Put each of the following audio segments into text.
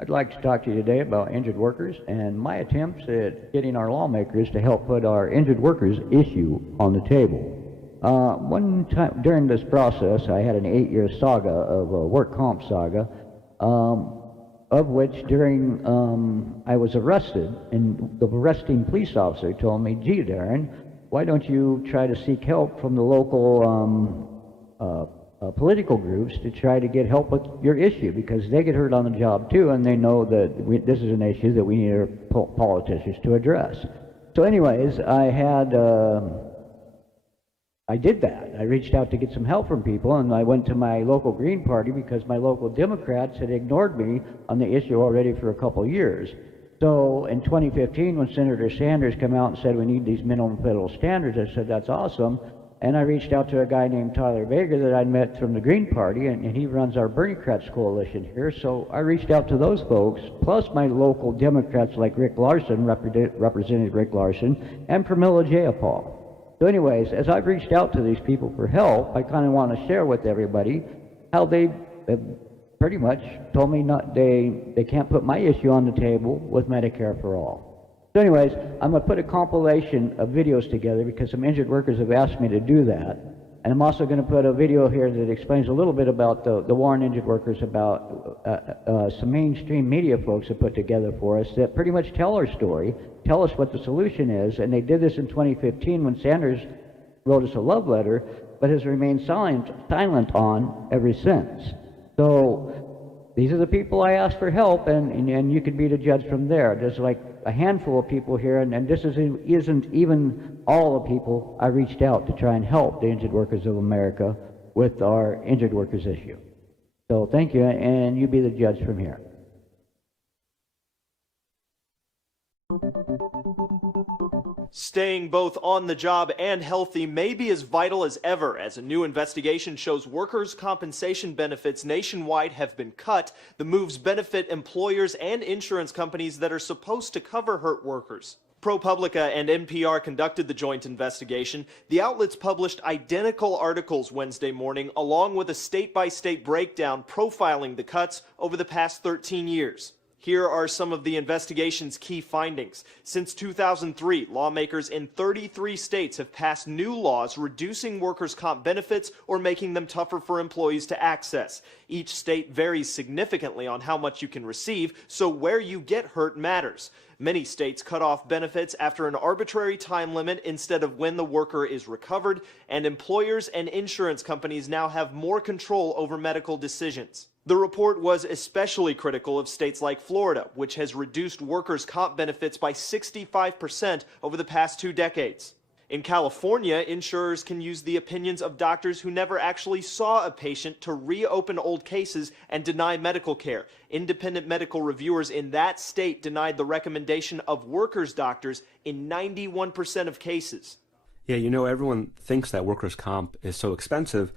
I'd like to talk to you today about injured workers and my attempts at getting our lawmakers to help put our injured workers issue on the table. One time during this process, I had an 8-year saga of a work comp saga, of which during I was arrested, and the arresting police officer told me, "Gee, Darren, why don't you try to seek help from the local political groups to try to get help with your issue, because they get hurt on the job too, and they know that this is an issue that we need our politicians to address." So anyways, I did that. I reached out to get some help from people, and I went to my local Green Party because my local Democrats had ignored me on the issue already for a couple of years. So in 2015, when Senator Sanders came out and said we need these minimum federal standards, I said that's awesome. And I reached out to a guy named Tyler Vega that I'd met from the Green Party, and he runs our Berniecrats coalition here. So I reached out to those folks, plus my local Democrats like Rick Larson, Representative Rick Larson, and Pramila Jayapal. So anyways, as I've reached out to these people for help, I kind of want to share with everybody how they pretty much told me they can't put my issue on the table with Medicare for all. So anyways, I'm going to put a compilation of videos together because some injured workers have asked me to do that. And I'm also going to put a video here that explains a little bit about the war on injured workers, about some mainstream media folks have put together for us that pretty much tell our story, tell us what the solution is. And they did this in 2015 when Sanders wrote us a love letter, but has remained silent on ever since. So these are the people I asked for help, and you could be the judge from there. There's like a handful of people here, and this isn't even all the people I reached out to try and help the injured workers of America with our injured workers issue. So thank you, and you be the judge from here. Staying both on the job and healthy may be as vital as ever, as a new investigation shows workers' compensation benefits nationwide have been cut. The moves benefit employers and insurance companies that are supposed to cover hurt workers. ProPublica and NPR conducted the joint investigation. The outlets published identical articles Wednesday morning, along with a state-by-state breakdown profiling the cuts over the past 13 years. Here are some of the investigation's key findings. Since 2003, lawmakers in 33 states have passed new laws reducing workers' comp benefits or making them tougher for employees to access. Each state varies significantly on how much you can receive, so where you get hurt matters. Many states cut off benefits after an arbitrary time limit instead of when the worker is recovered, and employers and insurance companies now have more control over medical decisions. The report was especially critical of states like Florida, which has reduced workers' comp benefits by 65% over the past 2 decades. In California, insurers can use the opinions of doctors who never actually saw a patient to reopen old cases and deny medical care. Independent medical reviewers in that state denied the recommendation of workers' doctors in 91% of cases. Yeah, you know, everyone thinks that workers' comp is so expensive,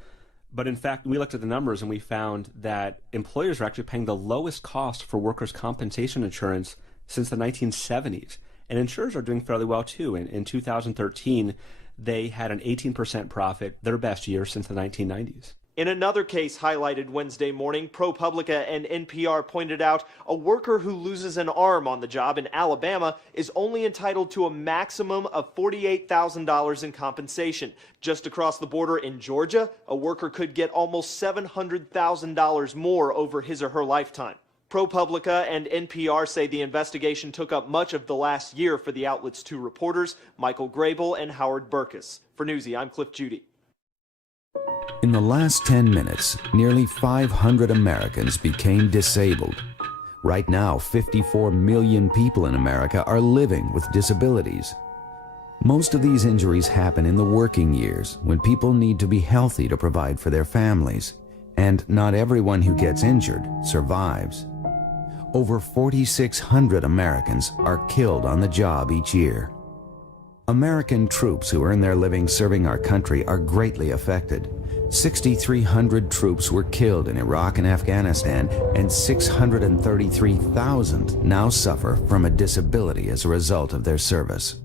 but in fact, we looked at the numbers and we found that employers are actually paying the lowest cost for workers' compensation insurance since the 1970s. And insurers are doing fairly well too. In 2013, they had an 18% profit, their best year since the 1990s. In another case highlighted Wednesday morning, ProPublica and NPR pointed out a worker who loses an arm on the job in Alabama is only entitled to a maximum of $48,000 in compensation. Just across the border in Georgia, a worker could get almost $700,000 more over his or her lifetime. ProPublica and NPR say the investigation took up much of the last year for the outlet's 2 reporters, Michael Grable and Howard Burkus. For Newsy, I'm Cliff Judy. In the last 10 minutes, nearly 500 Americans became disabled. Right now, 54 million people in America are living with disabilities. Most of these injuries happen in the working years, when people need to be healthy to provide for their families. And not everyone who gets injured survives. Over 4,600 Americans are killed on the job each year. American troops who earn their living serving our country are greatly affected. 6,300 troops were killed in Iraq and Afghanistan, and 633,000 now suffer from a disability as a result of their service.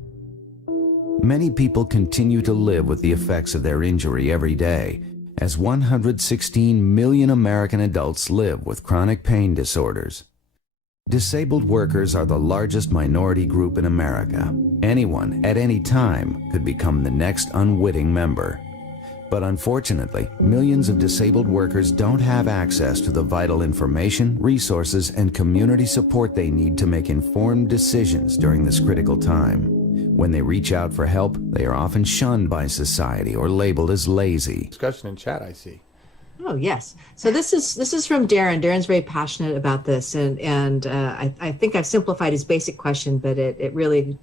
Many people continue to live with the effects of their injury every day, as 116 million American adults live with chronic pain disorders. Disabled workers are the largest minority group in America. Anyone, at any time, could become the next unwitting member. But unfortunately, millions of disabled workers don't have access to the vital information, resources, and community support they need to make informed decisions during this critical time. When they reach out for help, they are often shunned by society or labeled as lazy. Discussion in chat, I see. Oh, yes. So this is from Darren. Darren's very passionate about this, and I think I've simplified his basic question, but it really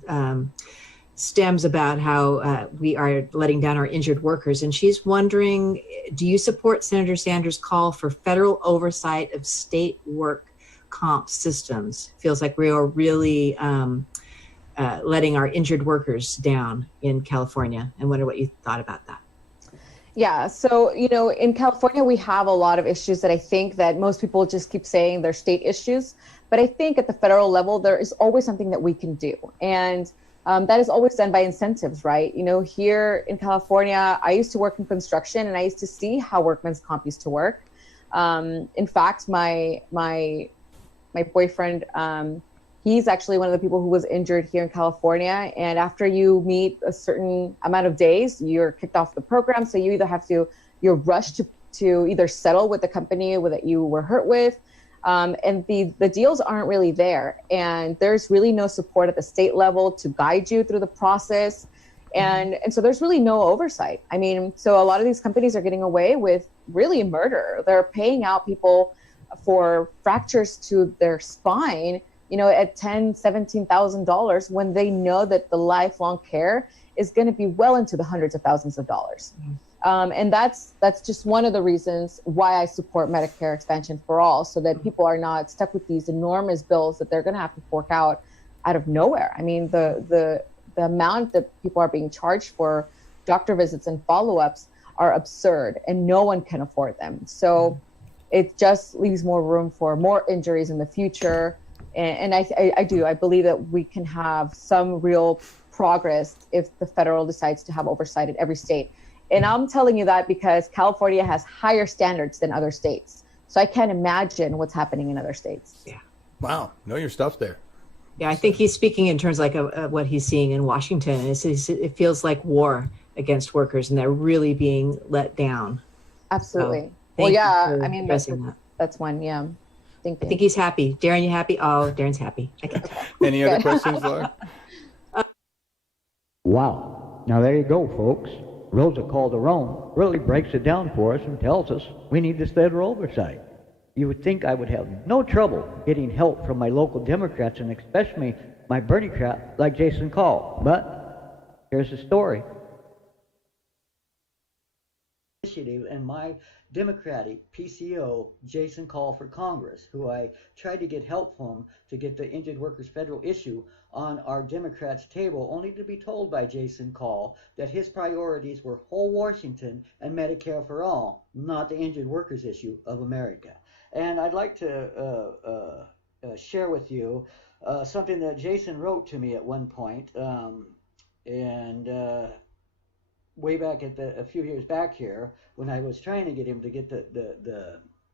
stems about how we are letting down our injured workers. And she's wondering, do you support Senator Sanders' call for federal oversight of state work comp systems? Feels like we are really letting our injured workers down in California. I wonder what you thought about that. Yeah, so, in California, we have a lot of issues that I think that most people just keep saying they're state issues. But I think at the federal level, there is always something that we can do. And that is always done by incentives, right? Here in California, I used to work in construction and I used to see how workman's comp used to work. In fact, my boyfriend, he's actually one of the people who was injured here in California. And after you meet a certain amount of days, you're kicked off the program. So you either you're rushed to either settle with the company that you were hurt with. And the deals aren't really there. And there's really no support at the state level to guide you through the process. And so there's really no oversight. I mean, so a lot of these companies are getting away with really murder. They're paying out people for fractures to their spine, at $10,000, $17,000 when they know that the lifelong care is going to be well into the hundreds of thousands of dollars. And that's just one of the reasons why I support Medicare expansion for all, so that people are not stuck with these enormous bills that they're going to have to fork out of nowhere. I mean, the amount that people are being charged for doctor visits and follow-ups are absurd, and no one can afford them. So it just leaves more room for more injuries in the future. And I believe that we can have some real progress if the federal decides to have oversight in every state. And I'm telling you that because California has higher standards than other states. So I can't imagine what's happening in other states. Yeah. Wow, know your stuff there. Yeah, I think he's speaking in terms like what he's seeing in Washington. It feels like war against workers, and they're really being let down. Absolutely. So, well, yeah, I mean, that's one, yeah. I think he's happy. Darren, you happy? Oh, Darren's happy. Okay. Any other questions, Laura? Wow. Now there you go, folks. Rosa Calderon really breaks it down for us and tells us we need this federal oversight. You would think I would have no trouble getting help from my local Democrats, and especially my Bernie-crat like Jason Call. But here's the story. Initiative and my Democratic PCO, Jason Call for Congress, who I tried to get help from to get the injured workers federal issue on our Democrats' table, only to be told by Jason Call that his priorities were whole Washington and Medicare for all, not the injured workers issue of America. And I'd like to share with you something that Jason wrote to me at one point, way back a few years back here, when I was trying to get him to get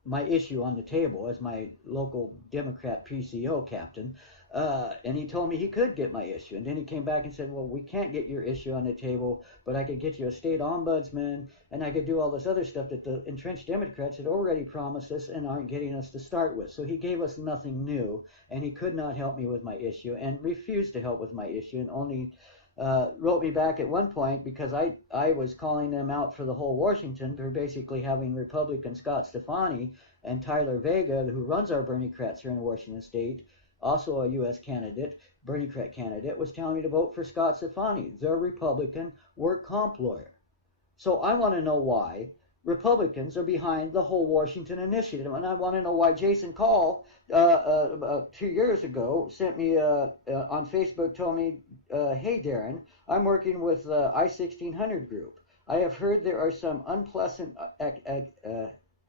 my issue on the table as my local Democrat PCO captain, and he told me he could get my issue. And then he came back and said, well, we can't get your issue on the table, but I could get you a state ombudsman, and I could do all this other stuff that the entrenched Democrats had already promised us and aren't getting us to start with. So he gave us nothing new, and he could not help me with my issue, and refused to help with my issue, and only wrote me back at one point because I was calling them out for the whole Washington for basically having Republican Scott Stefani and Tyler Vega, who runs our Bernie-crats here in Washington State, also a U.S. candidate, Bernie-crat candidate, was telling me to vote for Scott Stefani, their Republican work comp lawyer. So I want to know why Republicans are behind the whole Washington initiative, and I want to know why Jason Call 2 years ago sent me on Facebook, told me, hey Darren, I'm working with I-1600 group. I have heard there are some unpleasant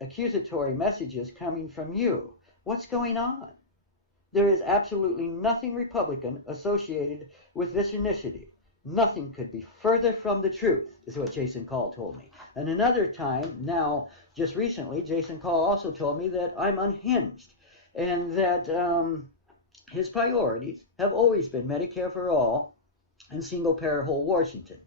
accusatory messages coming from you. What's going on? There is absolutely nothing Republican associated with this initiative. Nothing could be further from the truth, is what Jason Call told me. And another time, now, just recently, Jason Call also told me that I'm unhinged, and that his priorities have always been Medicare for all and single-payer whole Washington,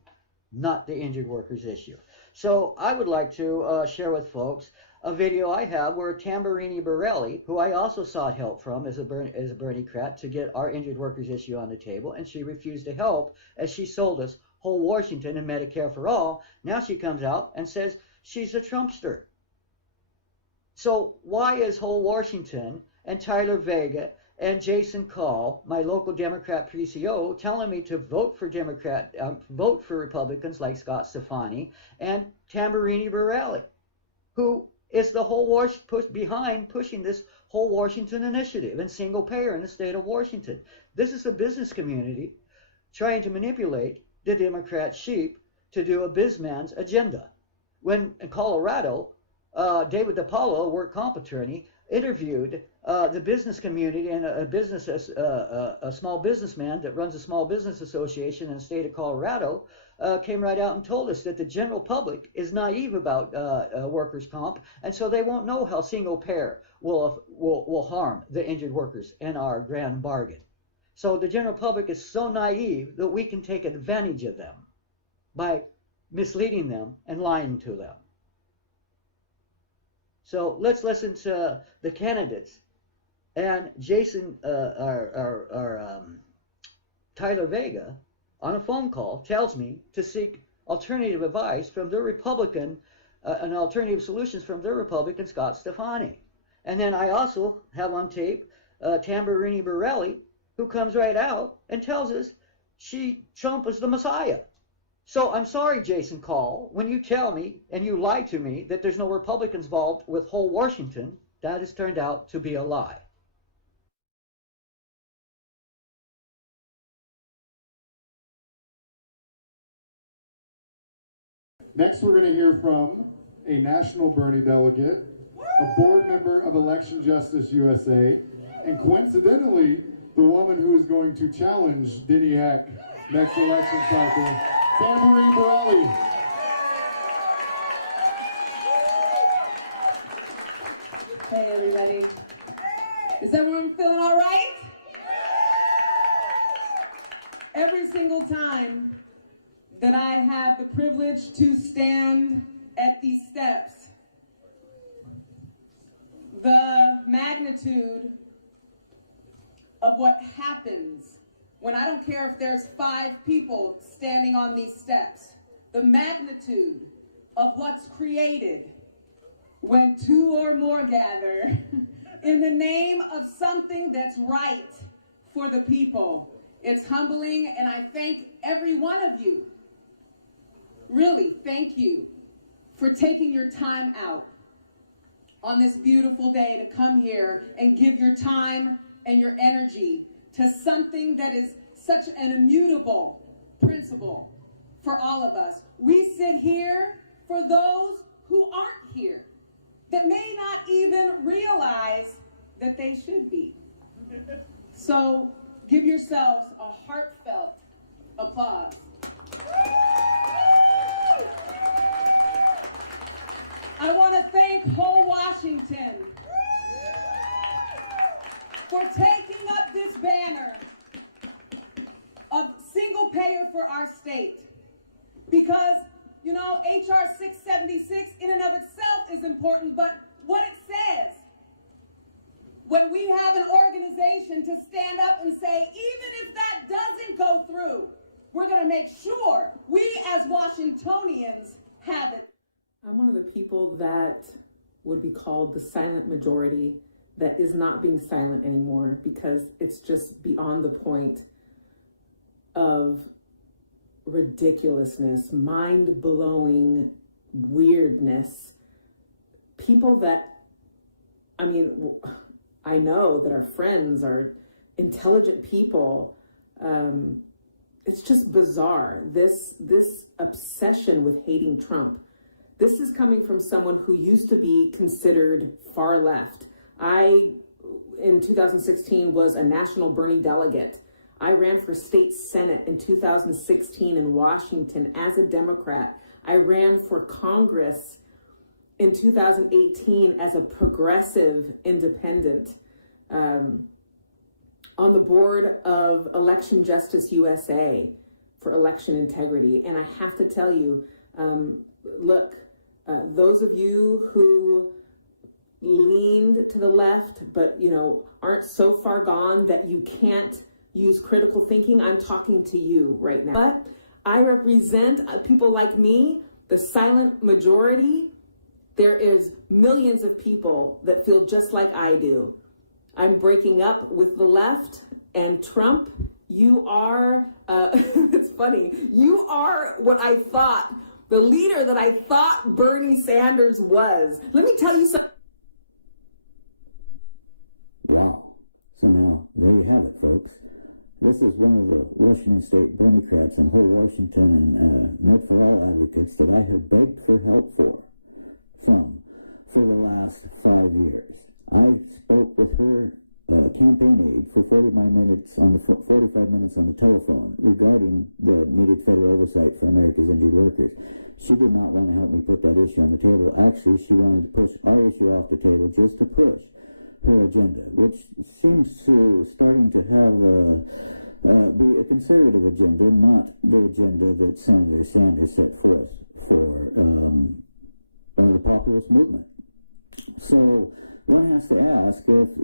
not the injured workers issue. So I would like to share with folks a video I have where Tamburini Borelli, who I also sought help from as a Bernie-crat to get our injured workers issue on the table, and she refused to help as she sold us whole Washington and Medicare for all. Now she comes out and says she's a Trumpster. So why is whole Washington and Tyler Vega and Jason Call, my local Democrat PCO, telling me to vote for vote for Republicans like Scott Stefani and Tamburini Borelli, who is the whole behind pushing this whole Washington initiative and single payer in the state of Washington? This is the business community trying to manipulate the Democrat sheep to do a bizman's agenda. When in Colorado, David DiPaolo, a work comp attorney, interviewed the business community and a small businessman that runs a small business association in the state of Colorado, came right out and told us that the general public is naive about workers' comp, and so they won't know how single payer will harm the injured workers in our grand bargain. So the general public is so naive that we can take advantage of them by misleading them and lying to them. So let's listen to the candidates. And Jason, Tyler Vega, on a phone call, tells me to seek alternative advice from their Republican, and alternative solutions from their Republican Scott Stefani. And then I also have on tape Tamburini Borelli, who comes right out and tells us Trump is the Messiah. So I'm sorry, Jason Call, when you tell me and you lie to me that there's no Republicans involved with whole Washington, that has turned out to be a lie. Next, we're going to hear from a national Bernie delegate, a board member of Election Justice USA, and coincidentally, the woman who is going to challenge Denny Heck next election cycle, Tamburini Borelli. Hey everybody. Is everyone feeling all right? Every single time that I have the privilege to stand at these steps, the magnitude of what happens when I don't care if there's 5 people standing on these steps, the magnitude of what's created when 2 or more gather in the name of something that's right for the people. It's humbling, and I thank every one of you. Really, thank you for taking your time out on this beautiful day to come here and give your time and your energy to something that is such an immutable principle for all of us. We sit here for those who aren't here, that may not even realize that they should be. So give yourselves a heartfelt applause. I want to thank whole Washington for taking up this banner of single payer for our state. Because, you know, HR 676 in and of itself is important, but what it says, when we have an organization to stand up and say, even if that doesn't go through, we're going to make sure we as Washingtonians have it. I'm one of the people that would be called the silent majority that is not being silent anymore, because it's just beyond the point of ridiculousness, mind-blowing weirdness. People that, I mean, I know that our friends are intelligent people. It's just bizarre. This obsession with hating Trump. This is coming from someone who used to be considered far left. I, in 2016, was a national Bernie delegate. I ran for state senate in 2016 in Washington as a Democrat. I ran for Congress in 2018 as a progressive independent. on the board of Election Justice USA for election integrity. And I have to tell you, look, those of you who leaned to the left, but aren't so far gone that you can't use critical thinking, I'm talking to you right now. But I represent people like me, the silent majority. There is millions of people that feel just like I do. I'm breaking up with the left and Trump. You are, it's funny, you are what I thought, the leader that I thought Bernie Sanders was. Let me tell you something. Wow. So now, there you have it, folks. This is one of the Washington State Bernicrats and whole Washington and Med for All advocates that I have begged for help for the last 5 years. I spoke with her campaign aide for 45 minutes on the telephone regarding the needed federal oversight for America's injured workers. She did not want to help me put that issue on the table. Actually, she wanted to push our issue off the table just to push her agenda, which seems to starting to have be a conservative agenda, not the agenda that Senator Sanders set forth for the populist movement. So one has to ask if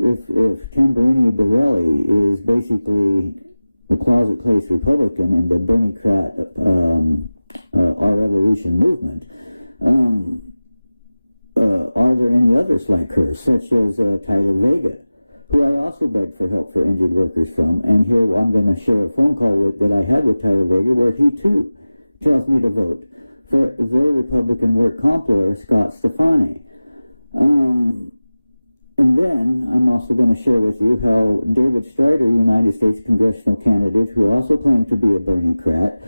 Tamburini Borelli is basically the closet-placed Republican in the Bernicrat Our Revolution movement. Are there any others like her, such as Tyler Vega, who I also begged for help for injured workers from? And here I'm going to share a phone call that I had with Tyler Vega, where he too tells me to vote for the Republican work comp lawyer, Scott Stefani. And then I'm also going to share with you how David Strider, United States congressional candidate, who also claimed to be a Bernicrat,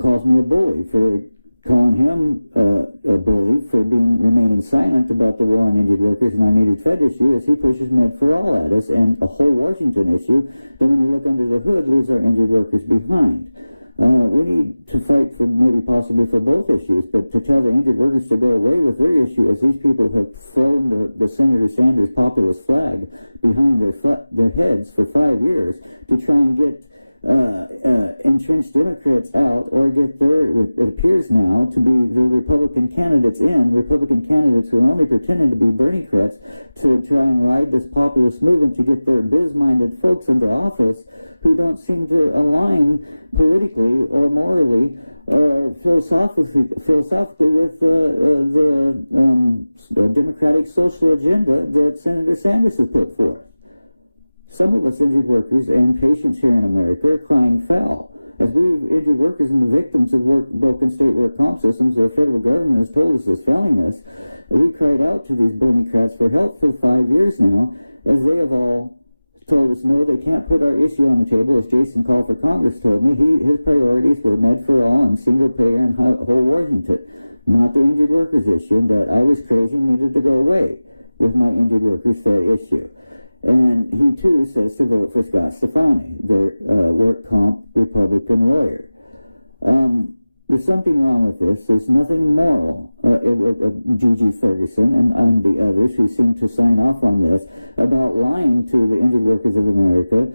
calls me a bully for calling him a bully for remaining silent about the war on injured workers and our needed Fed issue, as he pushes Med for All at us and a whole Washington issue that, when you look under the hood, leaves our injured workers behind. We need to fight for maybe possibly for both issues, but to tell the injured workers to go away with their issue, as these people have flown the Senator Sanders populist flag behind their heads for 5 years to try and get entrenched Democrats out, or get it appears now to be the Republican candidates who are only pretending to be Bernicrats to try and ride this populist movement to get their biz-minded folks into office who don't seem to align politically or morally or philosophically with the democratic social agenda that Senator Sanders has put forth. Some of us injured workers and patients here in America are crying foul. As we injured workers and the victims of broken state work comp systems the federal government has told us is failing us, we cried out to these Bernicrats for help for 5 years now, as they have all told us no, they can't put our issue on the table. As Jason Call for Congress told me, his priorities were Med for All and single payer and whole Washington, not the injured workers issue, and that I was crazy and needed to go away with my injured workers Fed issue. And he too says to vote for Scott Stefani, their work comp Republican lawyer. There's something wrong with this. There's nothing moral with Gigi Ferguson and the others who seem to sign off on this about lying to the injured workers of America,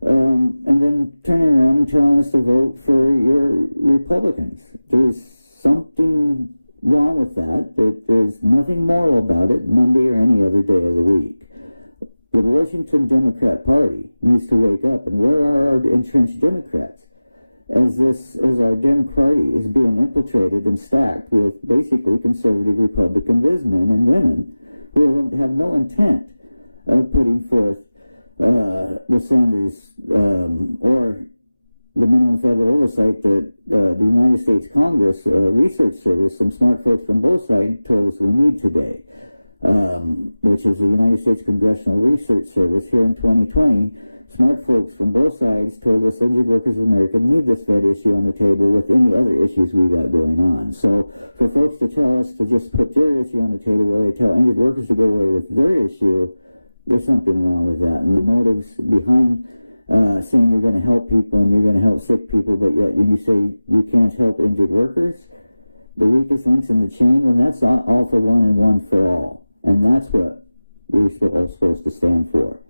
and then turning around and telling us to vote for your Republicans. There's something wrong with that. There's nothing moral about it, Monday or any other day of the week. The Washington Democrat Party needs to wake up. And where are our entrenched Democrats? As our Dem Party is being infiltrated and stacked with basically conservative Republican businessmen and women who have no intent of putting forth the Sanders or the minimum federal oversight that the United States Congress Research Service, some smart folks from both sides, told us we need today. Which is the United States Congressional Research Service here in 2020. Smart folks from both sides told us injured workers of America need this Fed issue on the table with any other issues we got going on. So for folks to tell us to just put their issue on the table while they tell injured workers to go away with their issue, there's something wrong with that. And the motives behind saying you're going to help people and you're going to help sick people, but yet you say you can't help injured workers, the weakest links in the chain, when that's all for one and one for all. And that's what we're all supposed to stand for.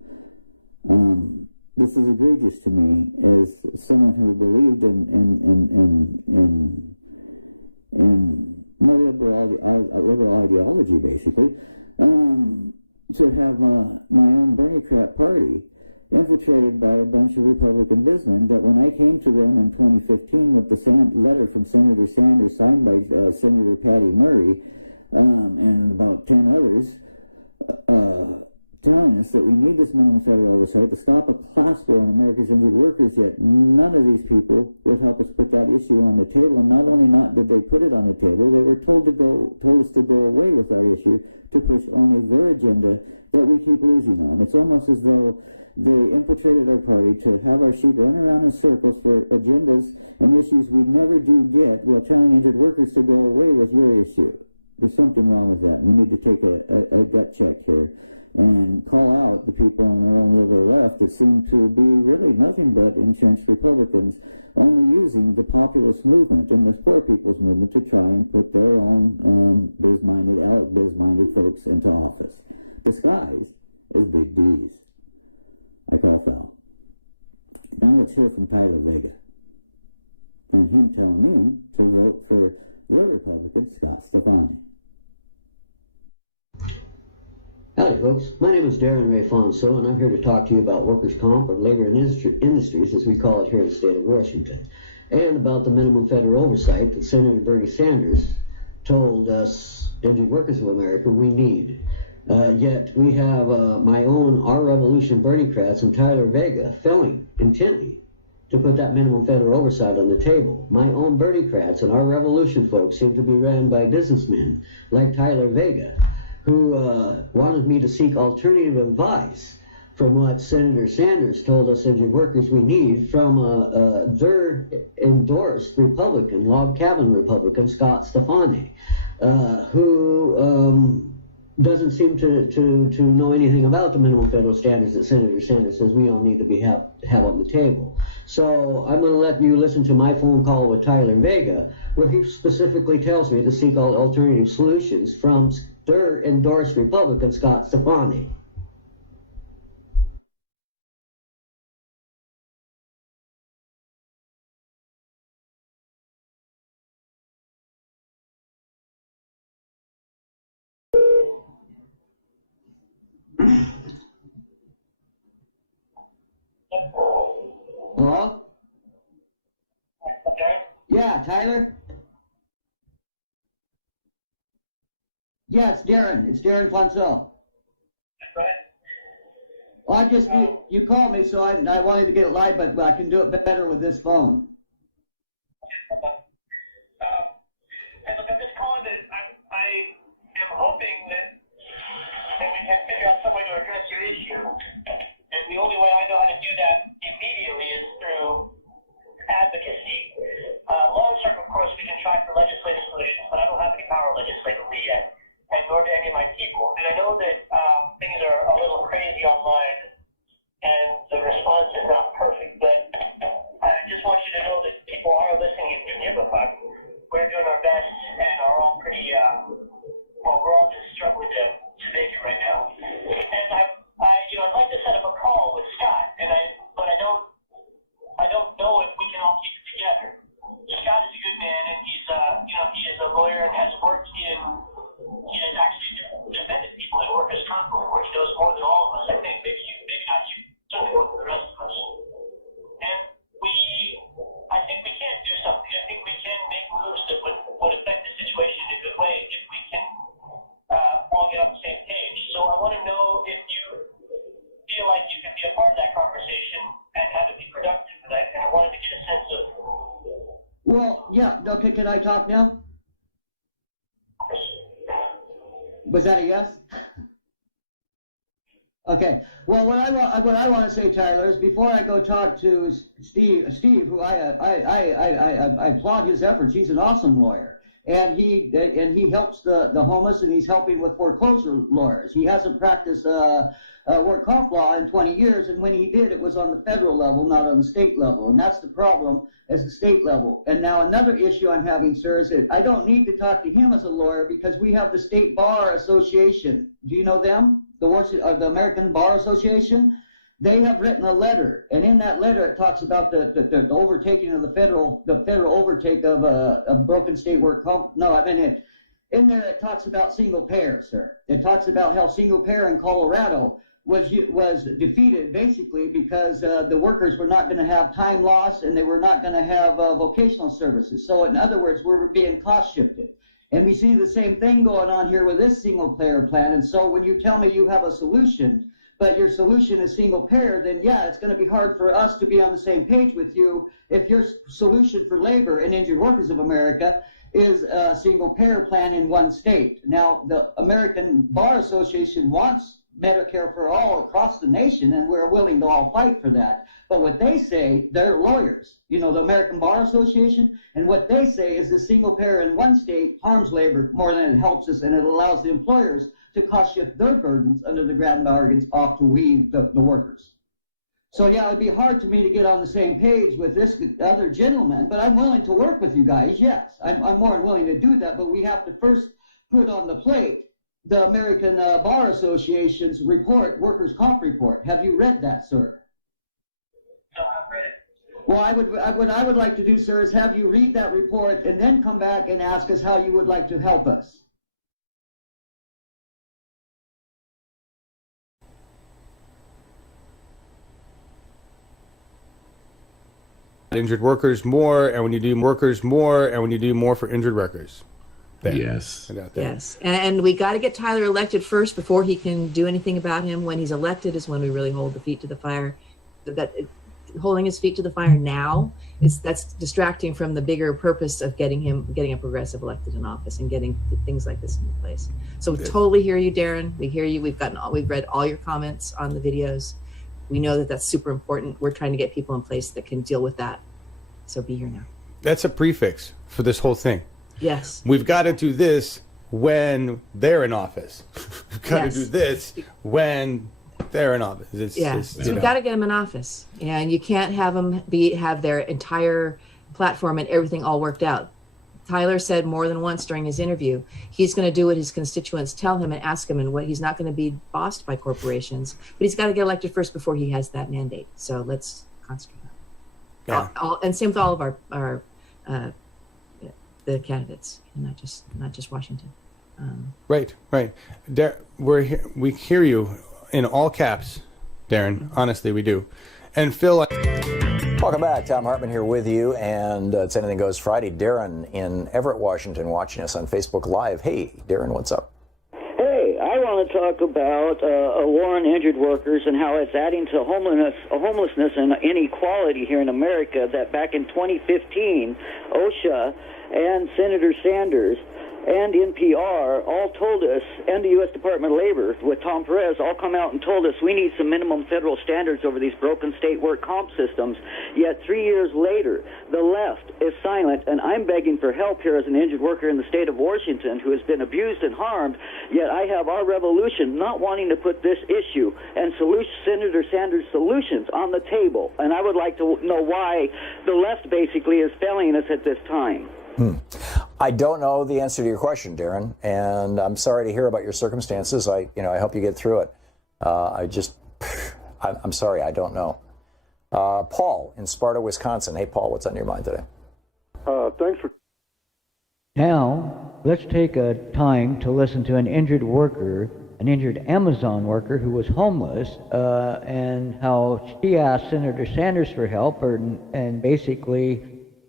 This is egregious to me as someone who believed in my liberal ideology, basically, to have my own Bernie crap party infiltrated by a bunch of Republican businessmen, that when I came to them in 2015 with the letter from Senator Sanders signed by Senator Patty Murray and about 10 others, telling us that we need this minimum federal oversight to stop a class war on America's injured workers, yet none of these people would help us put that issue on the table. And not only did they put it on the table, they were told us to go away with our issue, to push only their agenda that we keep losing on. It's almost as though they infiltrated our party to have our sheep run around in circles for agendas and issues we never do get, while telling injured workers to go away with your issue. There's something wrong with that. We need to take a gut check here and call out the people on our own liberal left that seem to be really nothing but entrenched Republicans, only using the populist movement and this poor people's movement to try and put their own biz-minded, ALEC biz-minded folks into office, disguised as big D's. I call foul. Now let's hear from Tyler Vega and him telling me to vote for the Republican Scott Stefani. Hi folks, my name is Darren Ray Fonso, and I'm here to talk to you about workers' comp, or labor and industries as we call it here in the state of Washington, and about the minimum federal oversight that Senator Bernie Sanders told us injured workers of America we need. Yet we have my own Our Revolution Bernie-crats and Tyler Vega failing intently to put that minimum federal oversight on the table. My own Bernie-crats and Our Revolution folks seem to be ran by businessmen like Tyler Vega, who wanted me to seek alternative advice from what Senator Sanders told us injured workers we need from their endorsed Republican, log cabin Republican, Scott Stefani, who doesn't seem to know anything about the minimum federal standards that Senator Sanders says we all need to be have on the table. So I'm going to let you listen to my phone call with Tyler Vega, where he specifically tells me to seek out alternative solutions from their endorsed Republican, Scott Stefani. Hello? Yeah, Tyler? Yeah, it's Darren. It's Darren Fonso. Well, you called me, so I wanted to get it live, but I can do it better with this phone. And look, I'm just calling that I am hoping that we can figure out some way to address your issue. And the only way I know how to do that immediately is through advocacy. Long term, of course, we can try for legislative solutions, but I don't have any power legislatively yet, and nor do any of my people. And I know that things are a little crazy online, and the response is not perfect, but I just want you to know that people are listening to Giveify. We're doing our best, and are all pretty, well, we're all just struggling to make it right now. And I'd like to set up a call with Scott, but I don't know if we can all keep it together. Scott is a good man, and he's, he is a lawyer and has worked in, he has actually defended people in workers' comp before. He knows more than all of us. I think maybe not you, certainly more than the rest of us. And I think we can do something. I think we can make moves that would affect the situation in a good way if we can all get on the same page. So I want to know if you feel like you can be a part of that conversation and have it be productive. And I wanted to get a sense of. Well, yeah. Okay, can I talk now? Was that a yes? Okay. Well, what I want to say, Tyler, is before I go talk to Steve, who I applaud his efforts. He's an awesome lawyer, and he helps the homeless, and he's helping with foreclosure lawyers. He hasn't practiced work comp law in 20 years, and when he did, it was on the federal level, not on the state level, and that's the problem, as the state level. And now another issue I'm having, sir, is that I don't need to talk to him as a lawyer because we have the State Bar Association. Do you know them? The American Bar Association, They have written a letter, and in that letter it talks about the overtaking of the federal overtake of broken state work comp. No, I mean in there it talks about single payer, sir. It talks about how single payer in Colorado was defeated basically because the workers were not going to have time loss and they were not going to have vocational services. So in other words, we were being cost shifted. And we see the same thing going on here with this single payer plan. And so when you tell me you have a solution, but your solution is single payer, then yeah, it's going to be hard for us to be on the same page with you if your solution for labor and injured workers of America is a single payer plan in one state. Now, the American Bar Association wants Medicare for all across the nation, and we're willing to all fight for that. But what they say, they're lawyers, the American Bar Association, and what they say is the single payer in one state harms labor more than it helps us, and it allows the employers to cost shift their burdens under the grand bargains off to we, the workers. So yeah, it'd be hard for me to get on the same page with this other gentleman, but I'm willing to work with you guys, yes. I'm more than willing to do that, but we have to first put on the plate the American Bar Association's report, workers' comp report. Have you read that, sir? No, I've read it. Well, what I would like to do, sir, is have you read that report and then come back and ask us how you would like to help us. Injured workers more, and when you do workers more, and when you do more for injured workers. There. Yes. Yes. And we got to get Tyler elected first before he can do anything about him. When he's elected is when we really hold the feet to the fire. Holding his feet to the fire now that's distracting from the bigger purpose of getting a progressive elected in office and getting things like this into place. So we totally hear you, Darren. We hear you. We've read all your comments on the videos. We know that that's super important. We're trying to get people in place that can deal with that. So be here now. That's a prefix for this whole thing. Yes. We've got to do this when they're in office. We've got to do this when they're in office. So you've got to get them in office. Yeah, and you can't have them have their entire platform and everything all worked out. Tyler said more than once during his interview, he's going to do what his constituents tell him and ask him, and what he's not going to be bossed by corporations. But he's got to get elected first before he has that mandate. So let's concentrate on that. And same with all of our the candidates, not just Washington. Right. We hear you in all caps, Darren. Honestly, we do. And Phil. Welcome back. Tom Hartman here with you, and it's Anything Goes Friday. Darren in Everett, Washington, watching us on Facebook Live. Hey, Darren, what's up? Hey, I want to talk about a war on injured workers and how it's adding to homelessness and inequality here in America. That back in 2015, OSHA and Senator Sanders and NPR all told us, and the U.S. Department of Labor with Tom Perez all come out and told us we need some minimum federal standards over these broken state work comp systems. Yet 3 years later, the left is silent, and I'm begging for help here as an injured worker in the state of Washington who has been abused and harmed. Yet I have our revolution not wanting to put this issue and Senator Sanders' solutions on the table. And I would like to know why the left basically is failing us at this time. I don't know the answer to your question, Darren, and I'm sorry to hear about your circumstances. I hope you get through it. I'm sorry, I don't know. Paul in Sparta, Wisconsin. Hey, Paul, what's on your mind today? Thanks for. Now, let's take a time to listen to an injured Amazon worker who was homeless, and how she asked Senator Sanders for help, and basically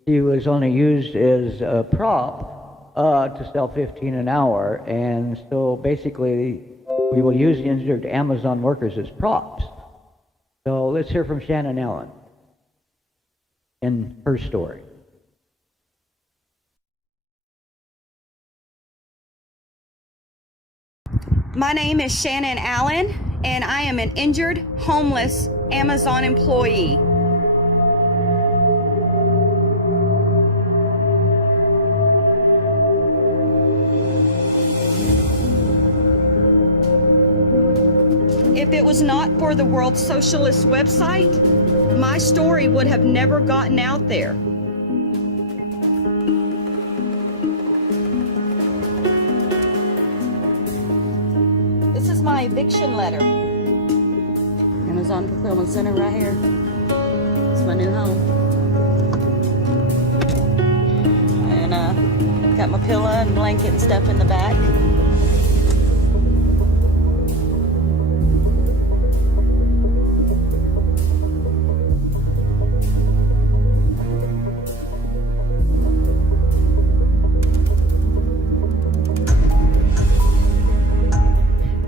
he was only used as a prop to sell $15 an hour, and so basically we will use injured Amazon workers as props. So let's hear from Shannon Allen in her story. My name is Shannon Allen, and I am an injured, homeless Amazon employee. If it was not for the World Socialist website, my story would have never gotten out there. This is my eviction letter. Amazon fulfillment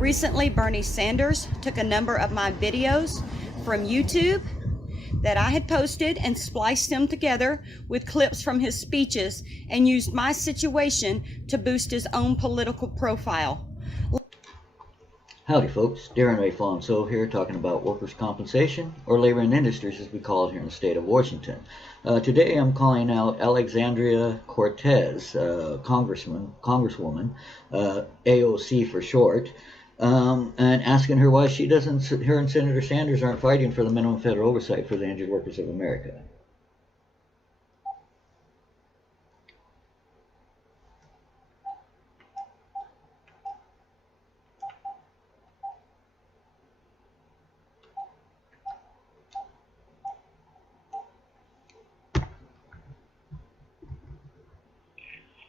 Recently, Bernie Sanders took a number of my videos from YouTube that I had posted and spliced them together with clips from his speeches and used my situation to boost his own political profile. Howdy folks, Darren Ray Fonso here talking about workers' compensation, or labor and industries as we call it here in the state of Washington. Today I'm calling out Alexandria Cortez, Congresswoman, AOC for short, and asking her why her and Senator Sanders aren't fighting for the minimum federal oversight for the injured workers of America.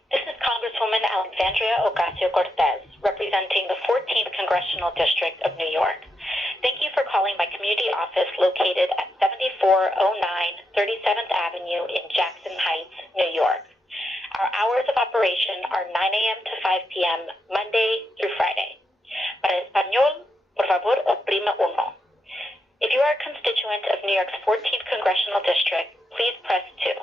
This is Congresswoman Alexandria Ocasio-Cortez, representing the 14th Congressional District of New York. Thank you for calling my community office located at 7409 37th Avenue in Jackson Heights, New York. Our hours of operation are 9 a.m. to 5 p.m. Monday through Friday. Para español, por favor, oprima uno. If you are a constituent of New York's 14th Congressional District, please press 2.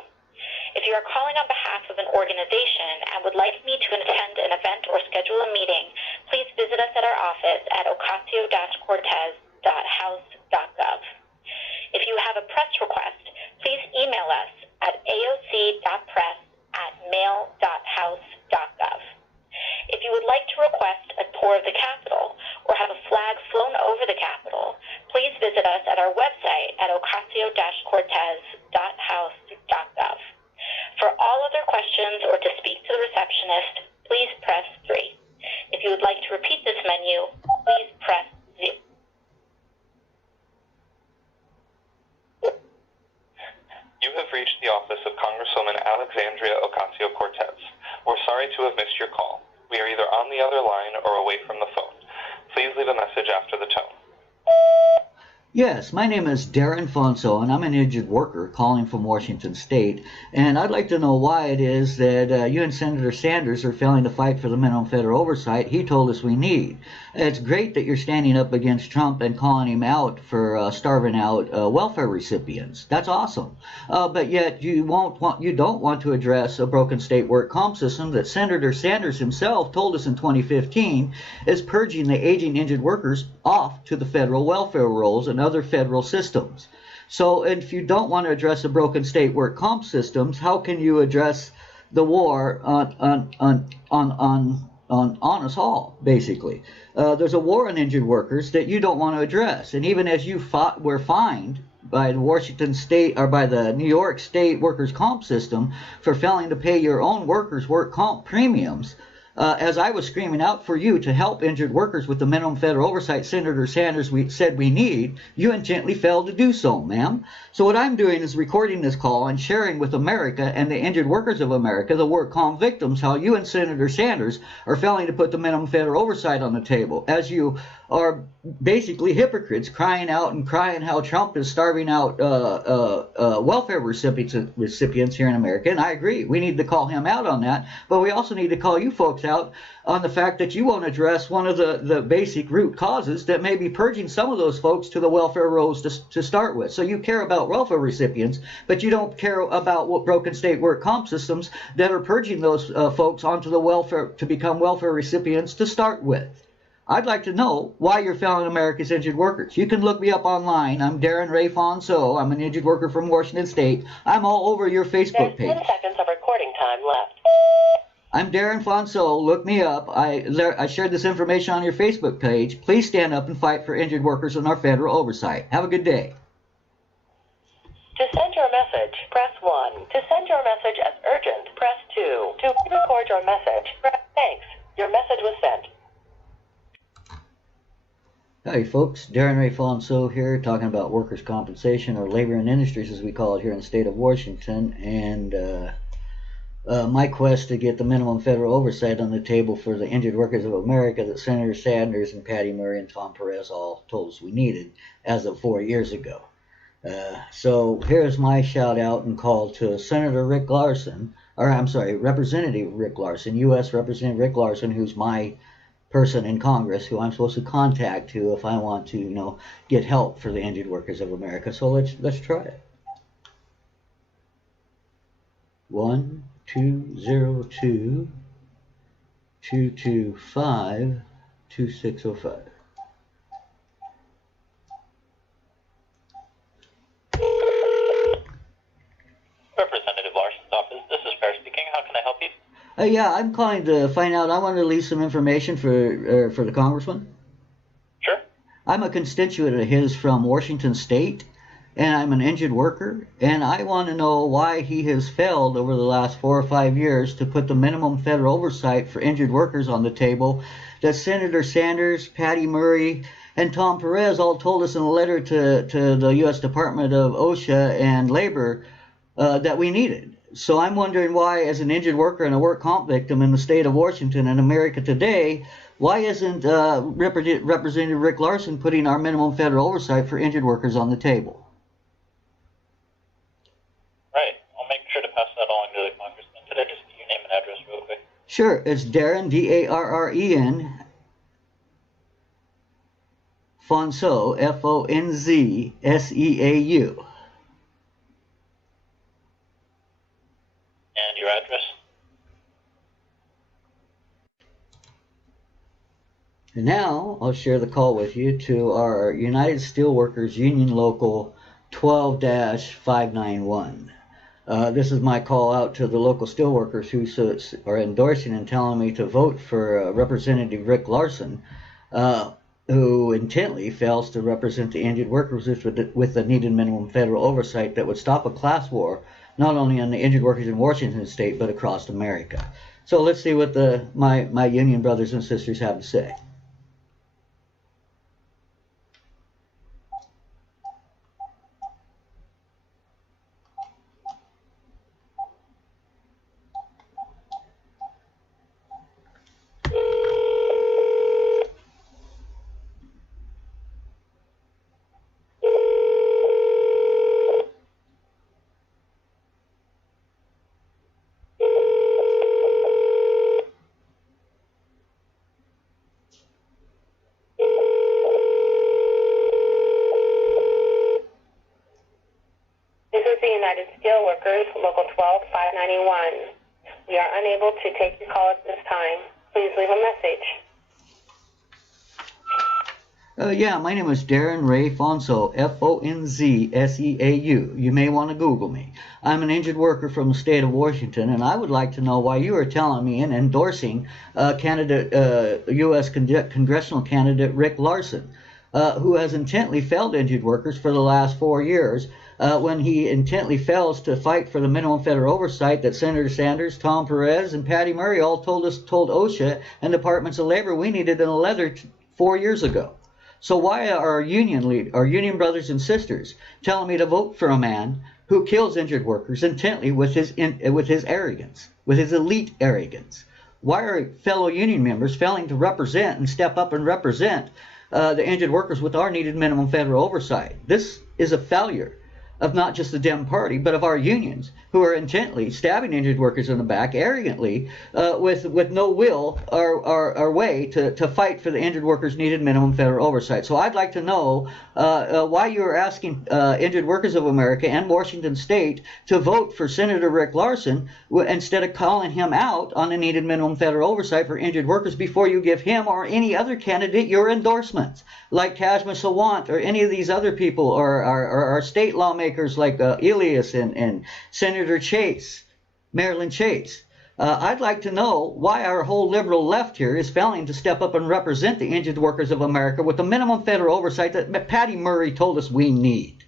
If you are calling on behalf of an organization and would like me to attend an event or schedule a meeting, please visit us at our office at ocasio-cortez.house.gov. If you have a press request, please email us at aoc.press@mail.house.gov. If you would like to request a tour of the Capitol or have a flag flown over the Capitol, please visit us at our website at ocasio-cortez.house.gov. For all other questions or to speak to the receptionist, please press 3. If you would like to repeat this menu, please press 0. You have reached the office of Congresswoman Alexandria Ocasio-Cortez. We're sorry to have missed your call. We are either on the other line or away from the phone. Please leave a message after the tone. Yes, my name is Darren Fonso, and I'm an injured worker calling from Washington State, and I'd like to know why it is that you and Senator Sanders are failing to fight for the minimum federal oversight he told us we need. It's great that you're standing up against Trump and calling him out for starving out welfare recipients. That's awesome. But yet you don't want to address a broken state work comp system that Senator Sanders himself told us in 2015 is purging the aging injured workers off to the federal welfare rolls and other federal systems. So if you don't want to address the broken state work comp systems, how can you address the war on us all, basically? There's a war on injured workers that you don't want to address. And even as you were fined by the Washington State or by the New York State workers' comp system for failing to pay your own workers' work comp premiums, as I was screaming out for you to help injured workers with the minimum federal oversight Senator Sanders said we need, you intently failed to do so, ma'am. So what I'm doing is recording this call and sharing with America and the injured workers of America, the work comp victims, how you and Senator Sanders are failing to put the minimum federal oversight on the table, as you are basically hypocrites crying out and crying how Trump is starving out welfare recipients here in America. And I agree, we need to call him out on that, but we also need to call you folks out on the fact that you won't address one of the basic root causes that may be purging some of those folks to the welfare rolls to start with. So you care about welfare recipients, but you don't care about what broken state work comp systems that are purging those folks onto the welfare to become welfare recipients to start with. I'd like to know why you're failing America's injured workers. You can look me up online. I'm Darren Ray Fonso. I'm an injured worker from Washington State. I'm all over your Facebook page. 10 seconds of recording time left. I'm Darren Fonso. Look me up. I shared this information on your Facebook page. Please stand up and fight for injured workers and our federal oversight. Have a good day. To send your message, press 1. To send your message as urgent, press 2. To record your message, press thanks. Your message was sent. Hi folks, Darren Ray Fonso here talking about workers' compensation, or labor and industries as we call it here in the state of Washington, and my quest to get the minimum federal oversight on the table for the injured workers of America that Senator Sanders and Patty Murray and Tom Perez all told us we needed as of 4 years ago. So here's my shout out and call to Senator Rick Larson, or I'm sorry, Representative Rick Larson, U.S. Representative Rick Larson, who's my person in Congress who I'm supposed to contact to if I want to, get help for the injured workers of America. So let's try it. 1-202-225-2605. Representative Larson's office. This is Fair speaking. How can I help you? Yeah, I'm calling to find out. I want to leave some information for the congressman. Sure. I'm a constituent of his from Washington State, and I'm an injured worker, and I want to know why he has failed over the last 4 or 5 years to put the minimum federal oversight for injured workers on the table that Senator Sanders, Patty Murray, and Tom Perez all told us in a letter to the U.S. Department of OSHA and Labor that we needed. So I'm wondering why, as an injured worker and a work comp victim in the state of Washington and America today, why isn't Representative Rick Larson putting our minimum federal oversight for injured workers on the table? Right. I'll make sure to pass that along to the congressman. Could I just get your name and address real quick? Sure. It's Darren, D-A-R-R-E-N, Fonseau, F-O-N-Z-S-E-A-U. And your address? And now I'll share the call with you to our United Steelworkers Union Local 12-591. This is my call out to the local steelworkers who are endorsing and telling me to vote for Representative Rick Larson, who intently fails to represent the injured workers with the needed minimum federal oversight that would stop a class war, not only on the injured workers in Washington State, but across America. So let's see what my union brothers and sisters have to say. United Steelworkers, Local 12-591. We are unable to take your call at this time. Please leave a message. Yeah, my name is Darren Ray Fonseau, F-O-N-Z-S-E-A-U. You may want to Google me. I'm an injured worker from the state of Washington, and I would like to know why you are telling me and endorsing U.S. congressional candidate Rick Larson, who has intently failed injured workers for the last 4 years, when he intently fails to fight for the minimum federal oversight that Senator Sanders, Tom Perez, and Patty Murray all told OSHA and Departments of Labor we needed in a letter 4 years ago. So why are our union brothers and sisters telling me to vote for a man who kills injured workers intently with his arrogance, with his elite arrogance? Why are fellow union members failing to represent and step up and represent the injured workers with our needed minimum federal oversight? This is a failure of not just the Dem Party, but of our unions, who are intently stabbing injured workers in the back, arrogantly, with no will or way to fight for the injured workers' needed minimum federal oversight. So I'd like to know why you are asking injured workers of America and Washington State to vote for Senator Rick Larson instead of calling him out on the needed minimum federal oversight for injured workers before you give him or any other candidate your endorsements, like Kashmir Sawant or any of these other people, or our state lawmakers like ELLES and Senator Chase, Marilyn Chase. I'd like to know why our whole liberal left here is failing to step up and represent the injured workers of America with the minimum federal oversight that Patty Murray told us we need.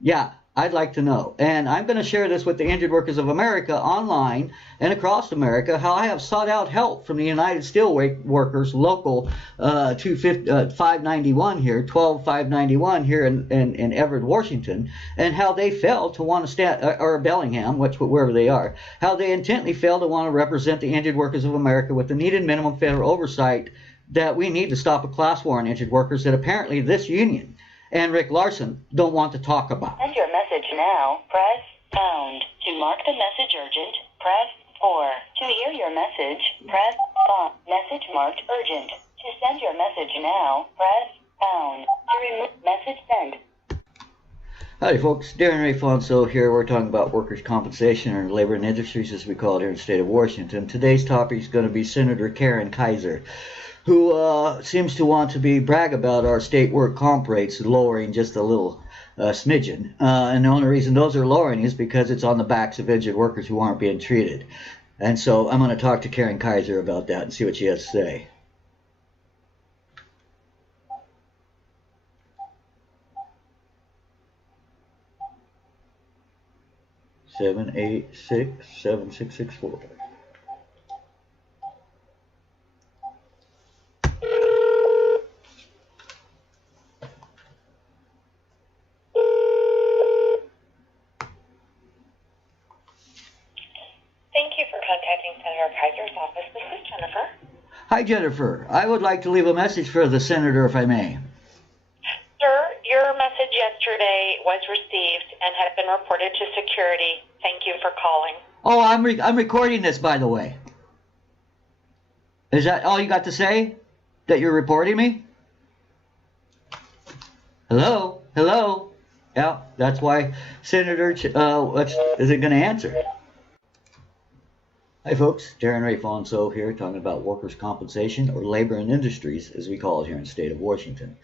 Yeah, I'd like to know. And I'm going to share this with the injured workers of America online and across America, how I have sought out help from the United Steelworkers Local 591 here, 12591 here in Everett, Washington, and how they failed to want to stand, or Bellingham, wherever they are, how they intently failed to want to represent the injured workers of America with the needed minimum federal oversight that we need to stop a class war on injured workers that apparently this union and Rick Larson don't want to talk about. Send your message now. Press pound. To mark the message urgent, press 4. To hear your message, press message marked urgent. To send your message now, press pound. To remove message sent. Howdy folks, Darren Ray Fonso here. We're talking about workers' compensation or labor and industries as we call it here in the state of Washington. Today's topic is going to be Senator Karen Kaiser, who seems to want to brag about our state work comp rates lowering just a little smidgen. And the only reason those are lowering is because it's on the backs of injured workers who aren't being treated. And so I'm going to talk to Karen Kaiser about that and see what she has to say. Seven, 8, 6, 7, 6, 6, 4. Thank you for contacting Senator Kaiser's office. This is Jennifer. Hi Jennifer, I would like to leave a message for the senator if I may. Sir, your message yesterday was received and has been reported to security. Thank you for calling. Oh, I'm recording this, by the way. Is that all you got to say? That you're reporting me? Hello? Hello? Yeah, that's why Senator, is it going to answer? Hi folks, Darren Ray Fonso here talking about workers' compensation or labor and industries as we call it here in the state of Washington.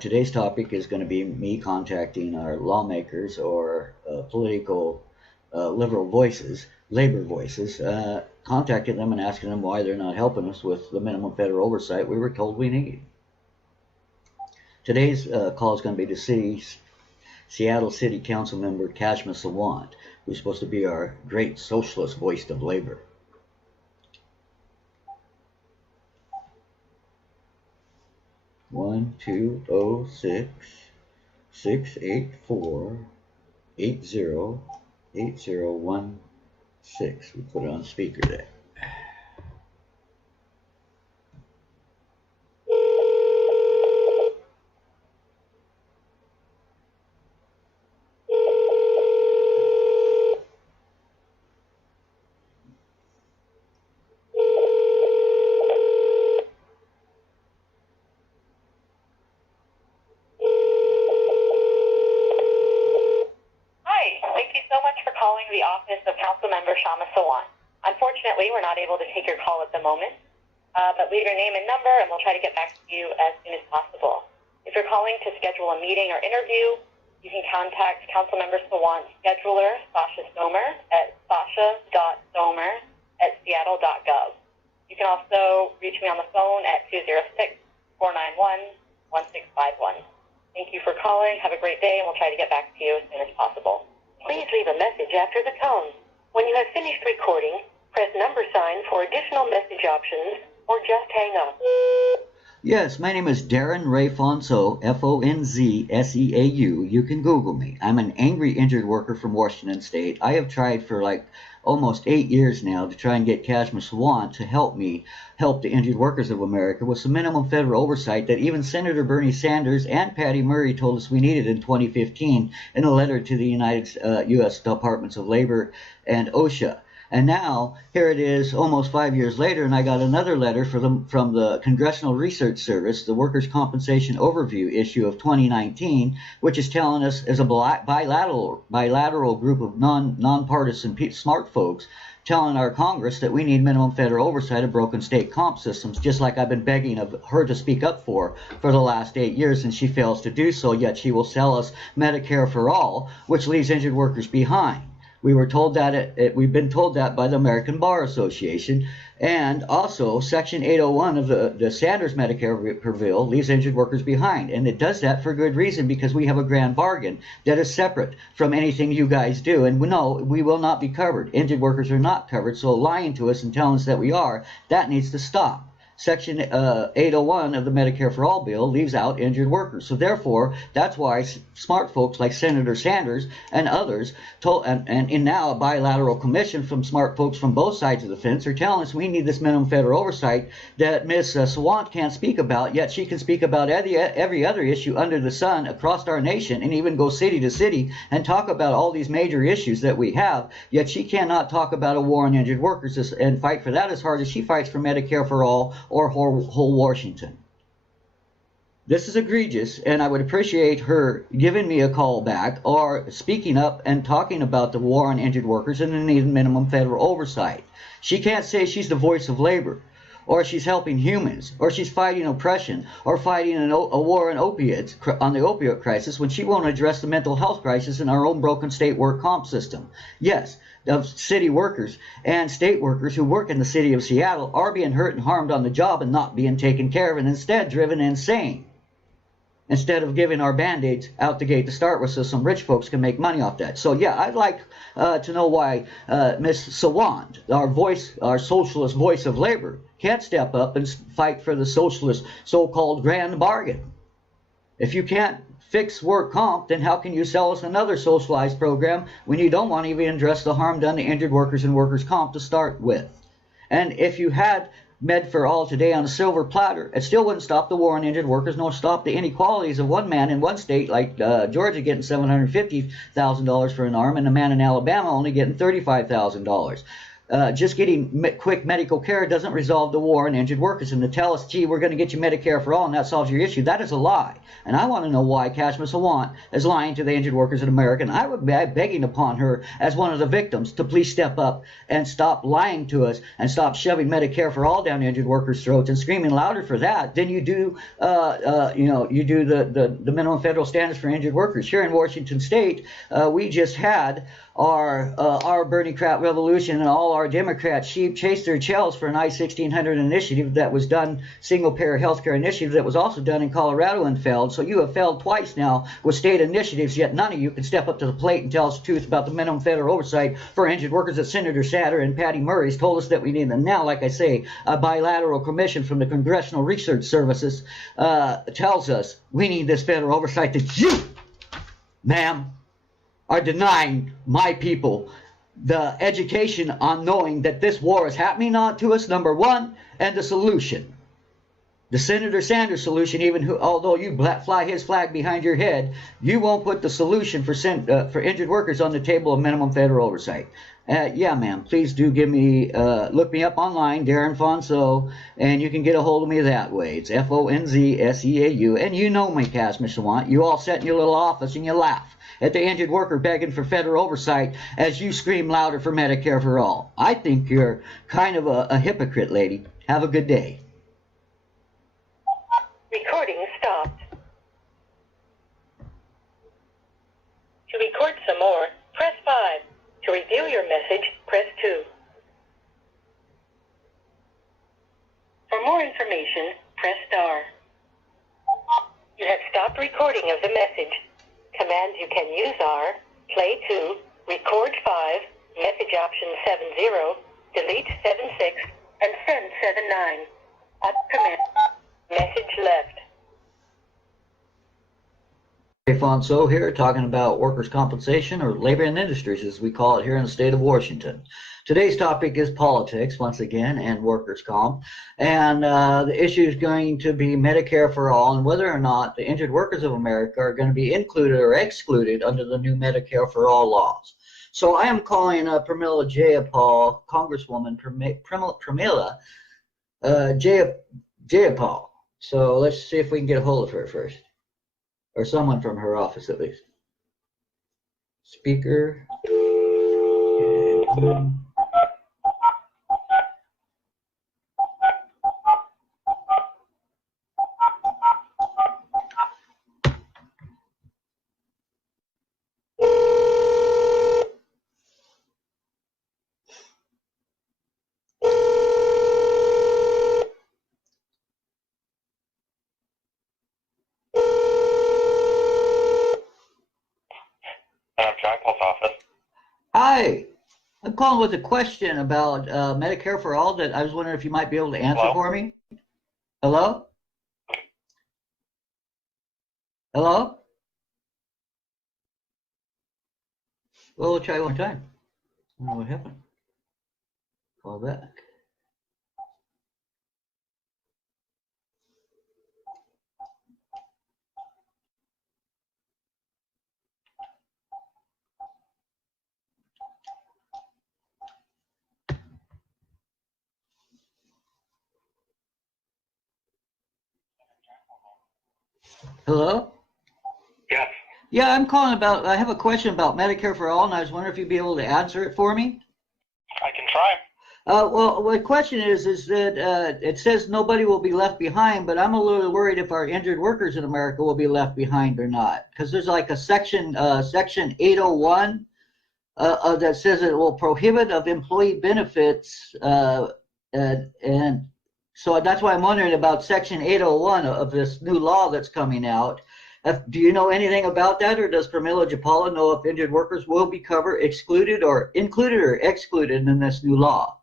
Today's topic is going to be me contacting our lawmakers or political liberal voices, labor voices, contacting them and asking them why they're not helping us with the minimum federal oversight we were told we need. Today's call is going to be to Seattle City Council member Kashma Sawant, who's supposed to be our great socialist voice of labor. One 206 684 808016. We put it on speaker there. The office of Councilmember Kashma Sawant. Unfortunately, we're not able to take your call at the moment, but leave your name and number and we'll try to get back to you as soon as possible. If you're calling to schedule a meeting or interview, you can contact Councilmember Sawant's scheduler, Sasha Somer, at sasha.somer@seattle.gov. You can also reach me on the phone at 206-491-1651. Thank you for calling. Have a great day, and we'll try to get back to you as soon as possible. Please leave a message after the tone. When you have finished recording, press # for additional message options, or just hang up. Yes, my name is Darren Ray Fonso, Fonzseau. You can Google me. I'm an angry injured worker from Washington State. I have tried for like almost 8 years now to try and get Kashma Sawant to help the injured workers of America with some minimum federal oversight that even Senator Bernie Sanders and Patty Murray told us we needed in 2015 in a letter to the U.S. Departments of Labor and OSHA. And now, here it is almost 5 years later, and I got another letter from the Congressional Research Service, the Workers' Compensation Overview issue of 2019, which is telling us, as a bilateral group of nonpartisan smart folks, telling our Congress that we need minimum federal oversight of broken state comp systems, just like I've been begging of her to speak up for the last 8 years, and she fails to do so, yet she will sell us Medicare for all, which leaves injured workers behind. We were told that we've been told that by the American Bar Association, and also Section 801 of the Sanders Medicare bill leaves injured workers behind, and it does that for good reason, because we have a grand bargain that is separate from anything you guys do, and no, we will not be covered. Injured workers are not covered, so lying to us and telling us that we are, that needs to stop. Section 801 of the Medicare for All bill leaves out injured workers. So therefore, that's why smart folks like Senator Sanders and others told, and now a bilateral commission from smart folks from both sides of the fence are telling us we need this minimum federal oversight that Ms. Sawant can't speak about, yet she can speak about every other issue under the sun across our nation, and even go city to city and talk about all these major issues that we have, yet she cannot talk about a war on injured workers and fight for that as hard as she fights for Medicare for all or whole Washington. This is egregious, and I would appreciate her giving me a call back or speaking up and talking about the war on injured workers and the need of minimum federal oversight. She can't say she's the voice of labor, or she's helping humans, or she's fighting oppression, or fighting a war on opiates, on the opioid crisis, when she won't address the mental health crisis in our own broken state work comp system. Yes, of city workers and state workers who work in the city of Seattle are being hurt and harmed on the job and not being taken care of, and instead driven insane, instead of giving our band-aids out the gate to start with so some rich folks can make money off that. So yeah, I'd like to know why Ms. Sawant, our socialist voice of labor, can't step up and fight for the socialist so-called grand bargain. If you can't fix work comp, then how can you sell us another socialized program when you don't want to even address the harm done to injured workers and workers comp to start with? And if you had Med for All today on a silver platter, it still wouldn't stop the war on injured workers, nor stop the inequalities of one man in one state like Georgia getting $750,000 for an arm and a man in Alabama only getting $35,000. Just getting quick medical care doesn't resolve the war on injured workers. And to tell us, gee, we're going to get you Medicare for all and that solves your issue, that is a lie. And I want to know why Kashmir Sawant is lying to the injured workers in America. And I would be begging upon her as one of the victims to please step up and stop lying to us and stop shoving Medicare for all down injured workers' throats and screaming louder for that than you do, you do the minimum federal standards for injured workers. Here in Washington State, we just had our Bernie crap revolution, and all our Democrat sheep chased their tails for an I-1600 initiative that was done, single-payer healthcare initiative that was also done in Colorado and failed. So you have failed twice now with state initiatives, yet none of you can step up to the plate and tell us the truth about the minimum federal oversight for injured workers that Senator Satter and Patty Murray's told us that we need. And now, like I say, a bilateral commission from the Congressional Research Services tells us we need this federal oversight that you, ma'am, are denying my people the education on knowing that this war is happening on to us, number one, and the solution. The Senator Sanders solution, although you fly his flag behind your head, you won't put the solution for injured workers on the table of minimum federal oversight. Yeah, ma'am, please do give me, look me up online, Darren Fonso, and you can get a hold of me that way. It's Fonzseau, and you know me, Kashmir Sawant. You all sit in your little office and you laugh at the injured worker begging for federal oversight as you scream louder for Medicare for all. I think you're kind of a hypocrite, lady. Have a good day. Recording stopped. To record some more, press 5. To review your message, press 2. For more information, press star. You have stopped recording of the message. Commands you can use are play 2, record 5, message option 70, delete 76, and send 79. Up command. Message left. Fonso here, talking about workers' compensation, or labor and industries as we call it here in the state of Washington. Today's topic is politics, once again, and workers' comp. And the issue is going to be Medicare for all and whether or not the injured workers of America are going to be included or excluded under the new Medicare for all laws. So I am calling Pramila Jayapal, Congresswoman Pramila Jayapal. So let's see if we can get a hold of her first. Or someone from her office, at least. Speaker. Okay. Hi, I'm calling with a question about Medicare for all that I was wondering if you might be able to answer for me. Hello? Hello? Well, we'll try one time. I don't know what happened. Call back. Hello? Yes. Yeah, I'm calling about, I have a question about Medicare for All, and I was wondering if you'd be able to answer it for me. I can try. Well, my question is that it says nobody will be left behind, but I'm a little worried if our injured workers in America will be left behind or not. Because there's like a section 801 that says it will prohibit of employee benefits, and so that's why I'm wondering about section 801 of this new law that's coming out. Do you know anything about that, or does Camila Japala know if injured workers will be covered, excluded, or included or excluded in this new law?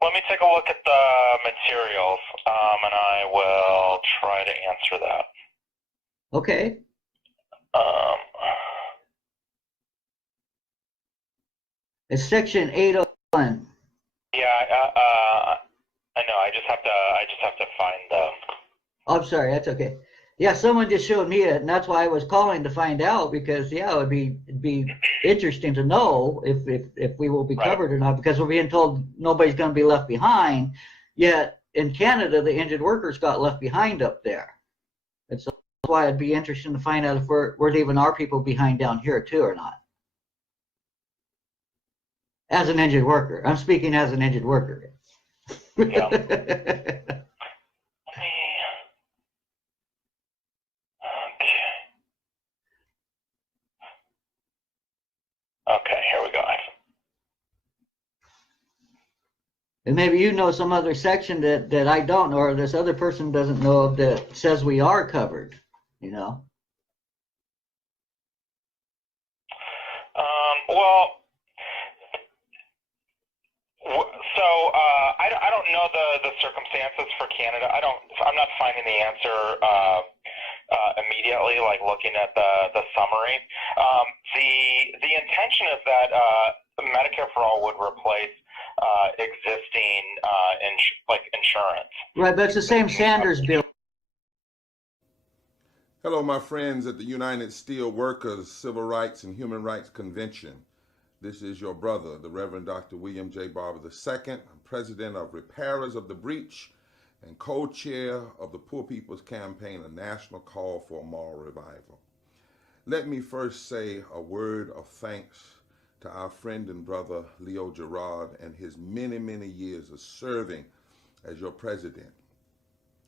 Let me take a look at the materials, and I will try to answer that. Okay. It's section 801. Yeah, I know. I just have to find the. Oh, I'm sorry. That's okay. Yeah, someone just showed me it, and that's why I was calling to find out, because yeah, it'd be interesting to know if we will be covered or not, because we're being told nobody's going to be left behind. Yet in Canada, the injured workers got left behind up there, and so that's why it'd be interesting to find out if we're leaving our people behind down here too or not. As an injured worker, I'm speaking as an injured worker. Yeah. Okay, here we go. And maybe you know some other section that I don't know, or this other person doesn't know of, that says we are covered, you know? Well, so I don't know the circumstances for Canada. I'm not finding the answer immediately, like looking at the summary. The intention is that Medicare for All would replace existing insurance. Right, but it's the same Sanders bill. Hello, my friends at the United Steelworkers Civil Rights and Human Rights Convention. This is your brother, the Reverend Dr. William J. Barber II. I'm president of Repairers of the Breach and co-chair of the Poor People's Campaign, a national call for a moral revival. Let me first say a word of thanks to our friend and brother Leo Gerard and his many, many years of serving as your president.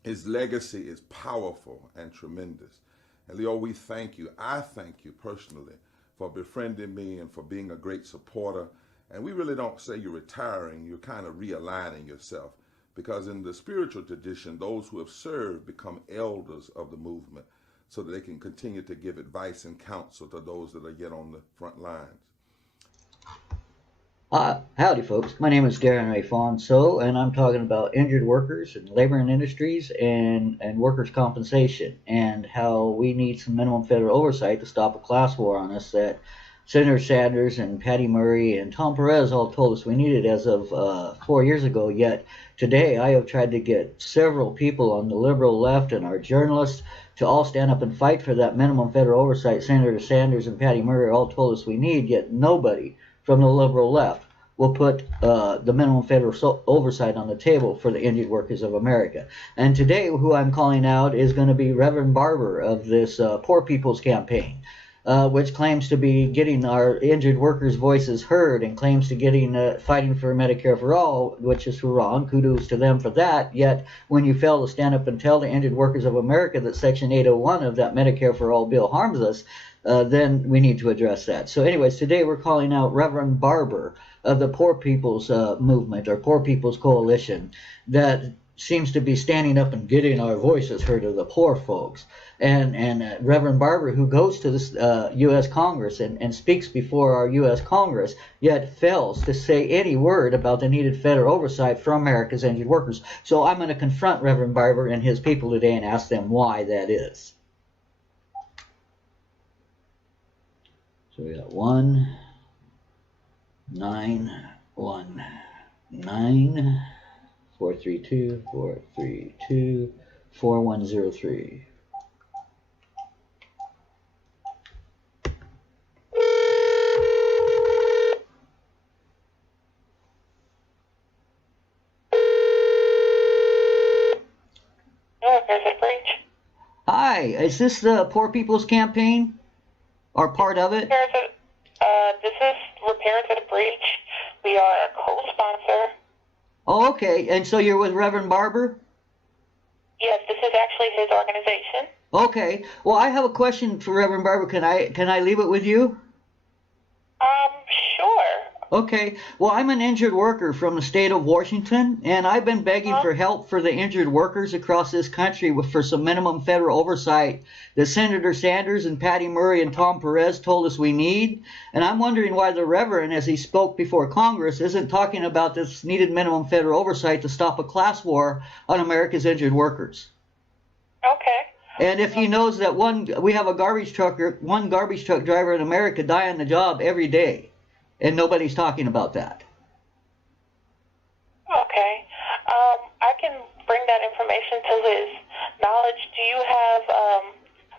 His legacy is powerful and tremendous. And Leo, we thank you. I thank you personally for befriending me and for being a great supporter. And we really don't say you're retiring, you're kind of realigning yourself. Because in the spiritual tradition, those who have served become elders of the movement so that they can continue to give advice and counsel to those that are yet on the front lines. Howdy, folks. My name is Darren Ray Fonso, and I'm talking about injured workers and labor and industries and workers' compensation, and how we need some minimum federal oversight to stop a class war on us that Senator Sanders and Patty Murray and Tom Perez all told us we needed as of 4 years ago. Yet today I have tried to get several people on the liberal left and our journalists to all stand up and fight for that minimum federal oversight Senator Sanders and Patty Murray all told us we need, yet nobody from the liberal left will put the minimum federal oversight on the table for the injured workers of America. And today, who I'm calling out is going to be Reverend Barber of this Poor People's Campaign, which claims to be getting our injured workers' voices heard and claims to getting fighting for Medicare for all, which is wrong. Kudos to them for that. Yet, when you fail to stand up and tell the injured workers of America that Section 801 of that Medicare for all bill harms us, then we need to address that. So anyways, today we're calling out Reverend Barber of the Poor People's Movement or Poor People's Coalition that seems to be standing up and getting our voices heard to the poor folks. And Reverend Barber, who goes to the U.S. Congress and speaks before our U.S. Congress, yet fails to say any word about the needed federal oversight for America's injured workers. So I'm going to confront Reverend Barber and his people today and ask them why that is. So we got 1919 432 4103. Hi, is this the Poor People's Campaign? Or part of it? This is Repairs at a Breach. We are a co-sponsor. Oh, okay. And so you're with Reverend Barber? Yes, this is actually his organization. Okay. Well, I have a question for Reverend Barber. Can I leave it with you? Sure. Okay. Well, I'm an injured worker from the state of Washington, and I've been begging for help for the injured workers across this country for some minimum federal oversight that Senator Sanders and Patty Murray and Tom Perez told us we need. And I'm wondering why the Reverend, as he spoke before Congress, isn't talking about this needed minimum federal oversight to stop a class war on America's injured workers. Okay. And if he knows that we have one garbage truck driver in America die on the job every day, and nobody's talking about that. Okay. I can bring that information to his knowledge. Do you have,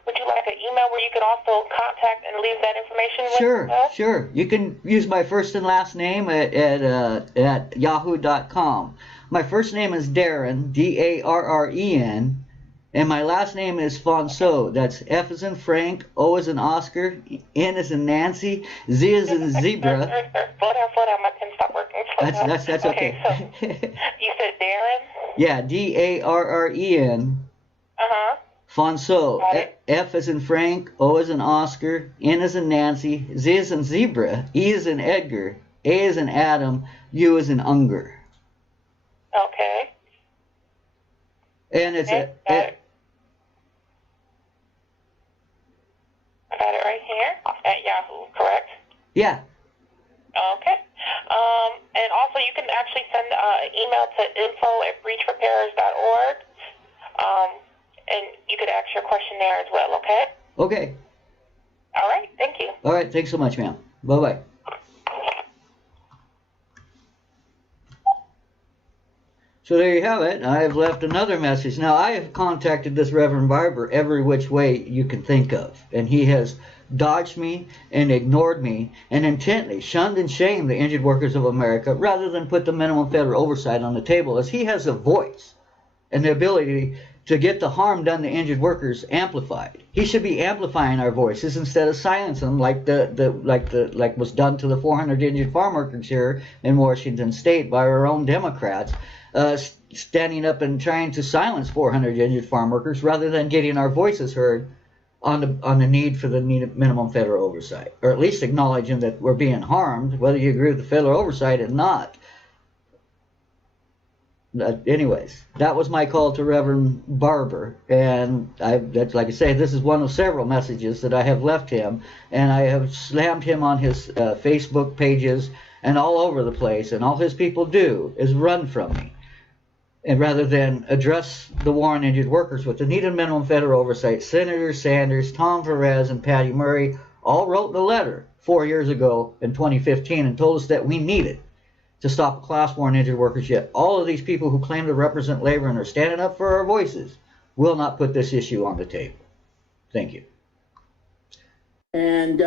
would you like an email where you can also contact and leave that information with us? Sure. You can use my first and last name at yahoo.com. My first name is Darren, D-A-R-R-E-N, and my last name is Fonso. That's F as in Frank, O as in Oscar, N as in Nancy, Z as in zebra. Slow down, my pen stopped working. That's okay. So you said Darren? Yeah, D-A-R-R-E-N. Uh-huh. Fonso, F as in Frank, O as in Oscar, N as in Nancy, Z as in zebra, E as in Edgar, A as in Adam, U as in Unger. Okay. And it's I got it right here at Yahoo, correct? Yeah. Okay. And also you can actually send an email to info@breachrepairers.org. And you could ask your question there as well, okay? Okay. All right, thank you. All right, thanks so much, ma'am. Bye-bye. So there you have it. I've left another message. Now, I have contacted this Reverend Barber every which way you can think of, and he has dodged me and ignored me and intently shunned and shamed the injured workers of America rather than put the minimum federal oversight on the table, as he has a voice and the ability to get the harm done to injured workers amplified. He should be amplifying our voices instead of silencing them like was done to the 400 injured farm workers here in Washington State by our own Democrats, standing up and trying to silence 400 injured farm workers rather than getting our voices heard on the need for the minimum federal oversight, or at least acknowledging that we're being harmed, whether you agree with the federal oversight or not. Anyways, that was my call to Reverend Barber, and like I say, this is one of several messages that I have left him, and I have slammed him on his Facebook pages and all over the place, and all his people do is run from me. And rather than address the war on injured workers with the needed minimum federal oversight, Senator Sanders, Tom Perez, and Patty Murray all wrote the letter 4 years ago in 2015 and told us that we needed to stop a class war on injured workers. Yet all of these people who claim to represent labor and are standing up for our voices will not put this issue on the table. Thank you. And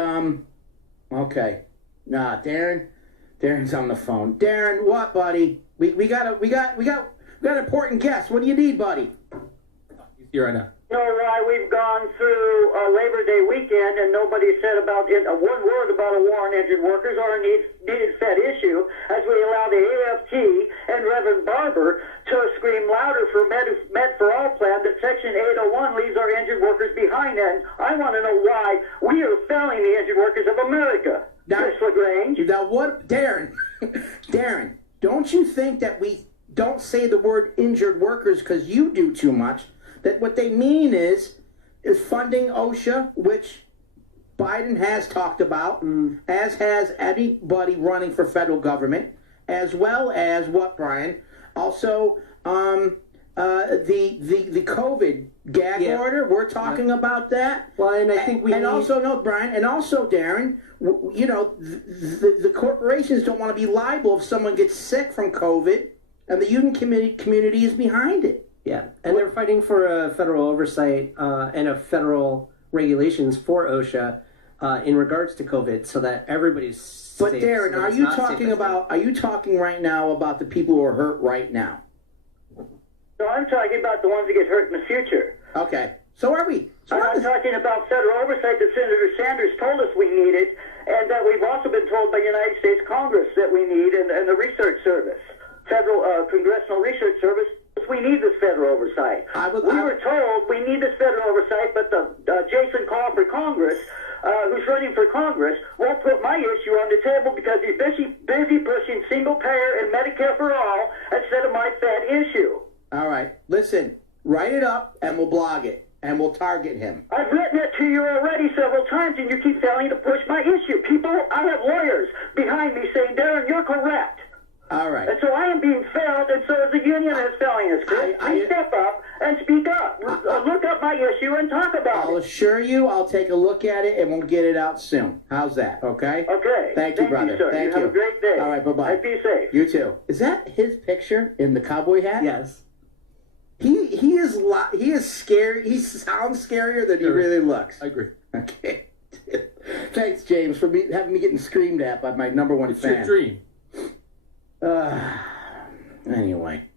okay, Darren's on the phone. Darren, what, buddy? We got important guests. What do you need, buddy? You're right now. We've gone through Labor Day weekend and nobody said about one word about a war on injured workers or a needed Fed issue, as we allow the AFT and Reverend Barber to scream louder for Met for All plan that Section 801 leaves our injured workers behind. And I want to know why we are failing the injured workers of America. Now, Ms. LaGrange. Now what, Darren, don't you think that don't say the word injured workers because you do too much. That what they mean is funding OSHA, which Biden has talked about, as has anybody running for federal government, as well as what, Brian? Also, the COVID gag order. We're talking about that. Well, and I think also Brian, and also Darren. You know, the corporations don't want to be liable if someone gets sick from COVID, and the union community is behind it. Yeah, and they're fighting for a federal oversight and a federal regulations for OSHA in regards to COVID, so that everybody's safe. But Darren, are you talking right now about the people who are hurt right now? No, I'm talking about the ones that get hurt in the future. Okay, so are we? I'm talking about federal oversight that Senator Sanders told us we needed, and that we've also been told by the United States Congress that we need, and the Research Service, Federal Congressional Research Service. We need this federal oversight. We were told we need this federal oversight, but the Jason Call for Congress, who's running for Congress, won't put my issue on the table because he's busy pushing single payer and Medicare for all instead of my Fed issue. All right, listen, write it up and we'll blog it and we'll target him. I've written it to you already several times and you keep failing to push my issue. People, I have lawyers behind me saying, Darren, you're correct. All right. And so I am being failed, and so is the union is failing us, Chris. Please step up and speak up. Look up my issue and talk about I'll assure you I'll take a look at it and we'll get it out soon. How's that, okay? Okay. Thank you, brother. Sir. Thank you. Have a great day. All right, bye-bye. And be safe. You too. Is that his picture in the cowboy hat? Yes. He is scary. He sounds scarier than he really looks. I agree. Okay. Thanks, James, for having me getting screamed at by my number one fan. It's your dream. Anyway.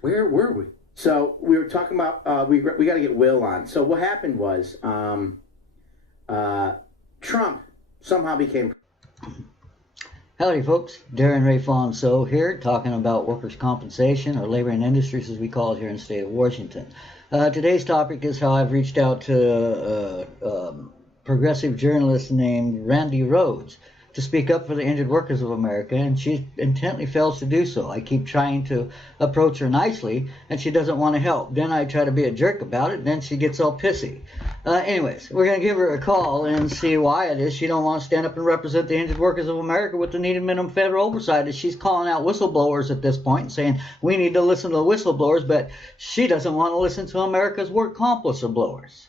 Where were we? So we were talking about we got to get Will on. So what happened was Trump somehow became. Howdy, folks. Darren Ray Fonso here, talking about workers' compensation, or labor and industries as we call it here in the state of Washington. Today's topic is how I've reached out to a progressive journalist named Randy Rhodes to speak up for the injured workers of America, and she intently fails to do so. I keep trying to approach her nicely, and she doesn't want to help. Then I try to be a jerk about it, then she gets all pissy. Anyways, we're going to give her a call and see why it is she don't want to stand up and represent the injured workers of America with the needed minimum federal oversight. As she's calling out whistleblowers at this point and saying we need to listen to the whistleblowers, but she doesn't want to listen to America's work comp whistleblowers.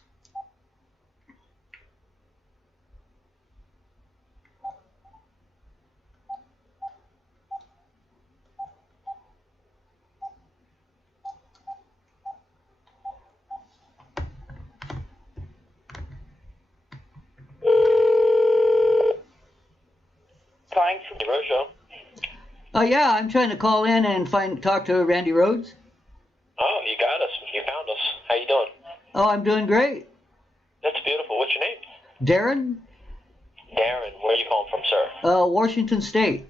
Yeah, I'm trying to call in and talk to Randy Rhodes. Oh, you got us. You found us. How you doing? Oh, I'm doing great. That's beautiful. What's your name? Darren? Darren. Where are you calling from, sir? Washington State.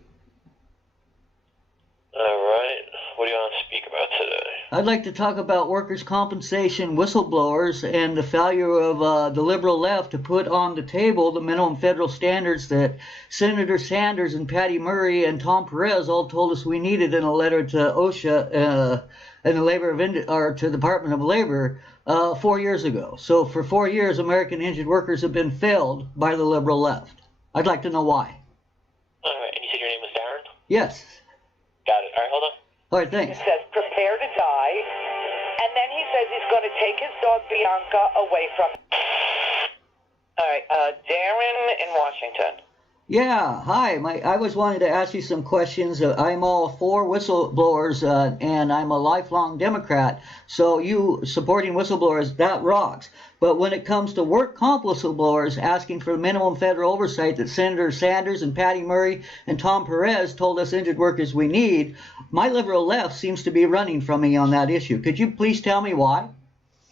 All right. What do you want to speak about today? I'd like to talk about workers' compensation whistleblowers and the failure of the liberal left to put on the table the minimum federal standards that Senator Sanders and Patty Murray and Tom Perez all told us we needed in a letter to OSHA and to the Department of Labor 4 years ago. So for 4 years, American injured workers have been failed by the liberal left. I'd like to know why. All right. And you said your name was Darren? Yes. Got it. All right. Hold on. All right, thanks. He says, prepare to die, and then he says he's going to take his dog Bianca away from him. All right, Darren in Washington. Yeah, hi. I was wanting to ask you some questions. I'm all for whistleblowers, and I'm a lifelong Democrat, so you supporting whistleblowers, that rocks. But when it comes to work comp whistleblowers asking for minimum federal oversight that Senator Sanders and Patty Murray and Tom Perez told us injured workers we need, my liberal left seems to be running from me on that issue. Could you please tell me why?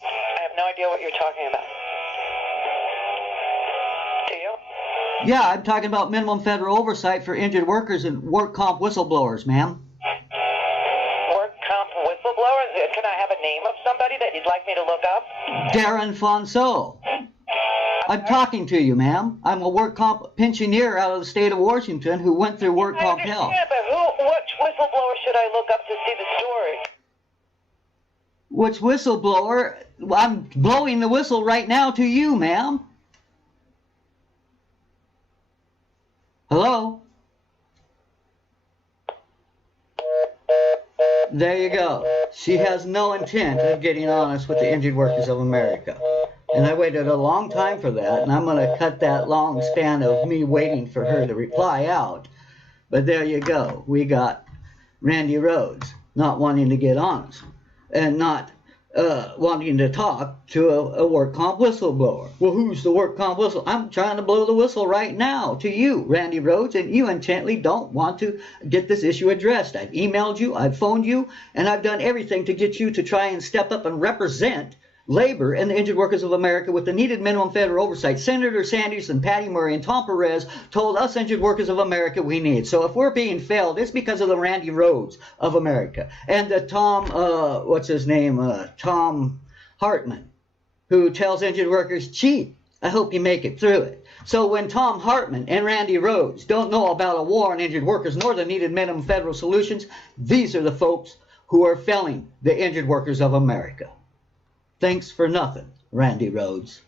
I have no idea what you're talking about. Do you? Yeah, I'm talking about minimum federal oversight for injured workers and work comp whistleblowers, ma'am. Work comp whistleblowers? Can I have a name of somebody that you'd like me to look up? Darren Fonso. I'm talking to you, ma'am. I'm a work comp pensioner out of the state of Washington who went through work comp hell. Yeah, but which whistleblower should should I look up to see the story? Which whistleblower? I'm blowing the whistle right now to you, ma'am. Hello? There you go. She has no intent of getting honest with the Injured Workers of America. And I waited a long time for that, and I'm going to cut that long span of me waiting for her to reply out. But there you go. We got Randy Rhodes not wanting to get honest and not wanting to talk to a work comp whistleblower. Well, who's the work comp whistle? I'm trying to blow the whistle right now to you, Randy Rhodes, and you intently don't want to get this issue addressed. I've emailed you, I've phoned you, and I've done everything to get you to try and step up and represent labor and the Injured Workers of America with the needed minimum federal oversight. Senator Sanders and Patty Murray and Tom Perez told us Injured Workers of America we need. So if we're being failed, it's because of the Randy Rhodes of America. And the Tom Hartman, who tells injured workers, cheat. I hope you make it through it. So when Tom Hartman and Randy Rhodes don't know about a war on injured workers nor the needed minimum federal solutions, these are the folks who are failing the Injured Workers of America. Thanks for nothing, Randy Rhodes.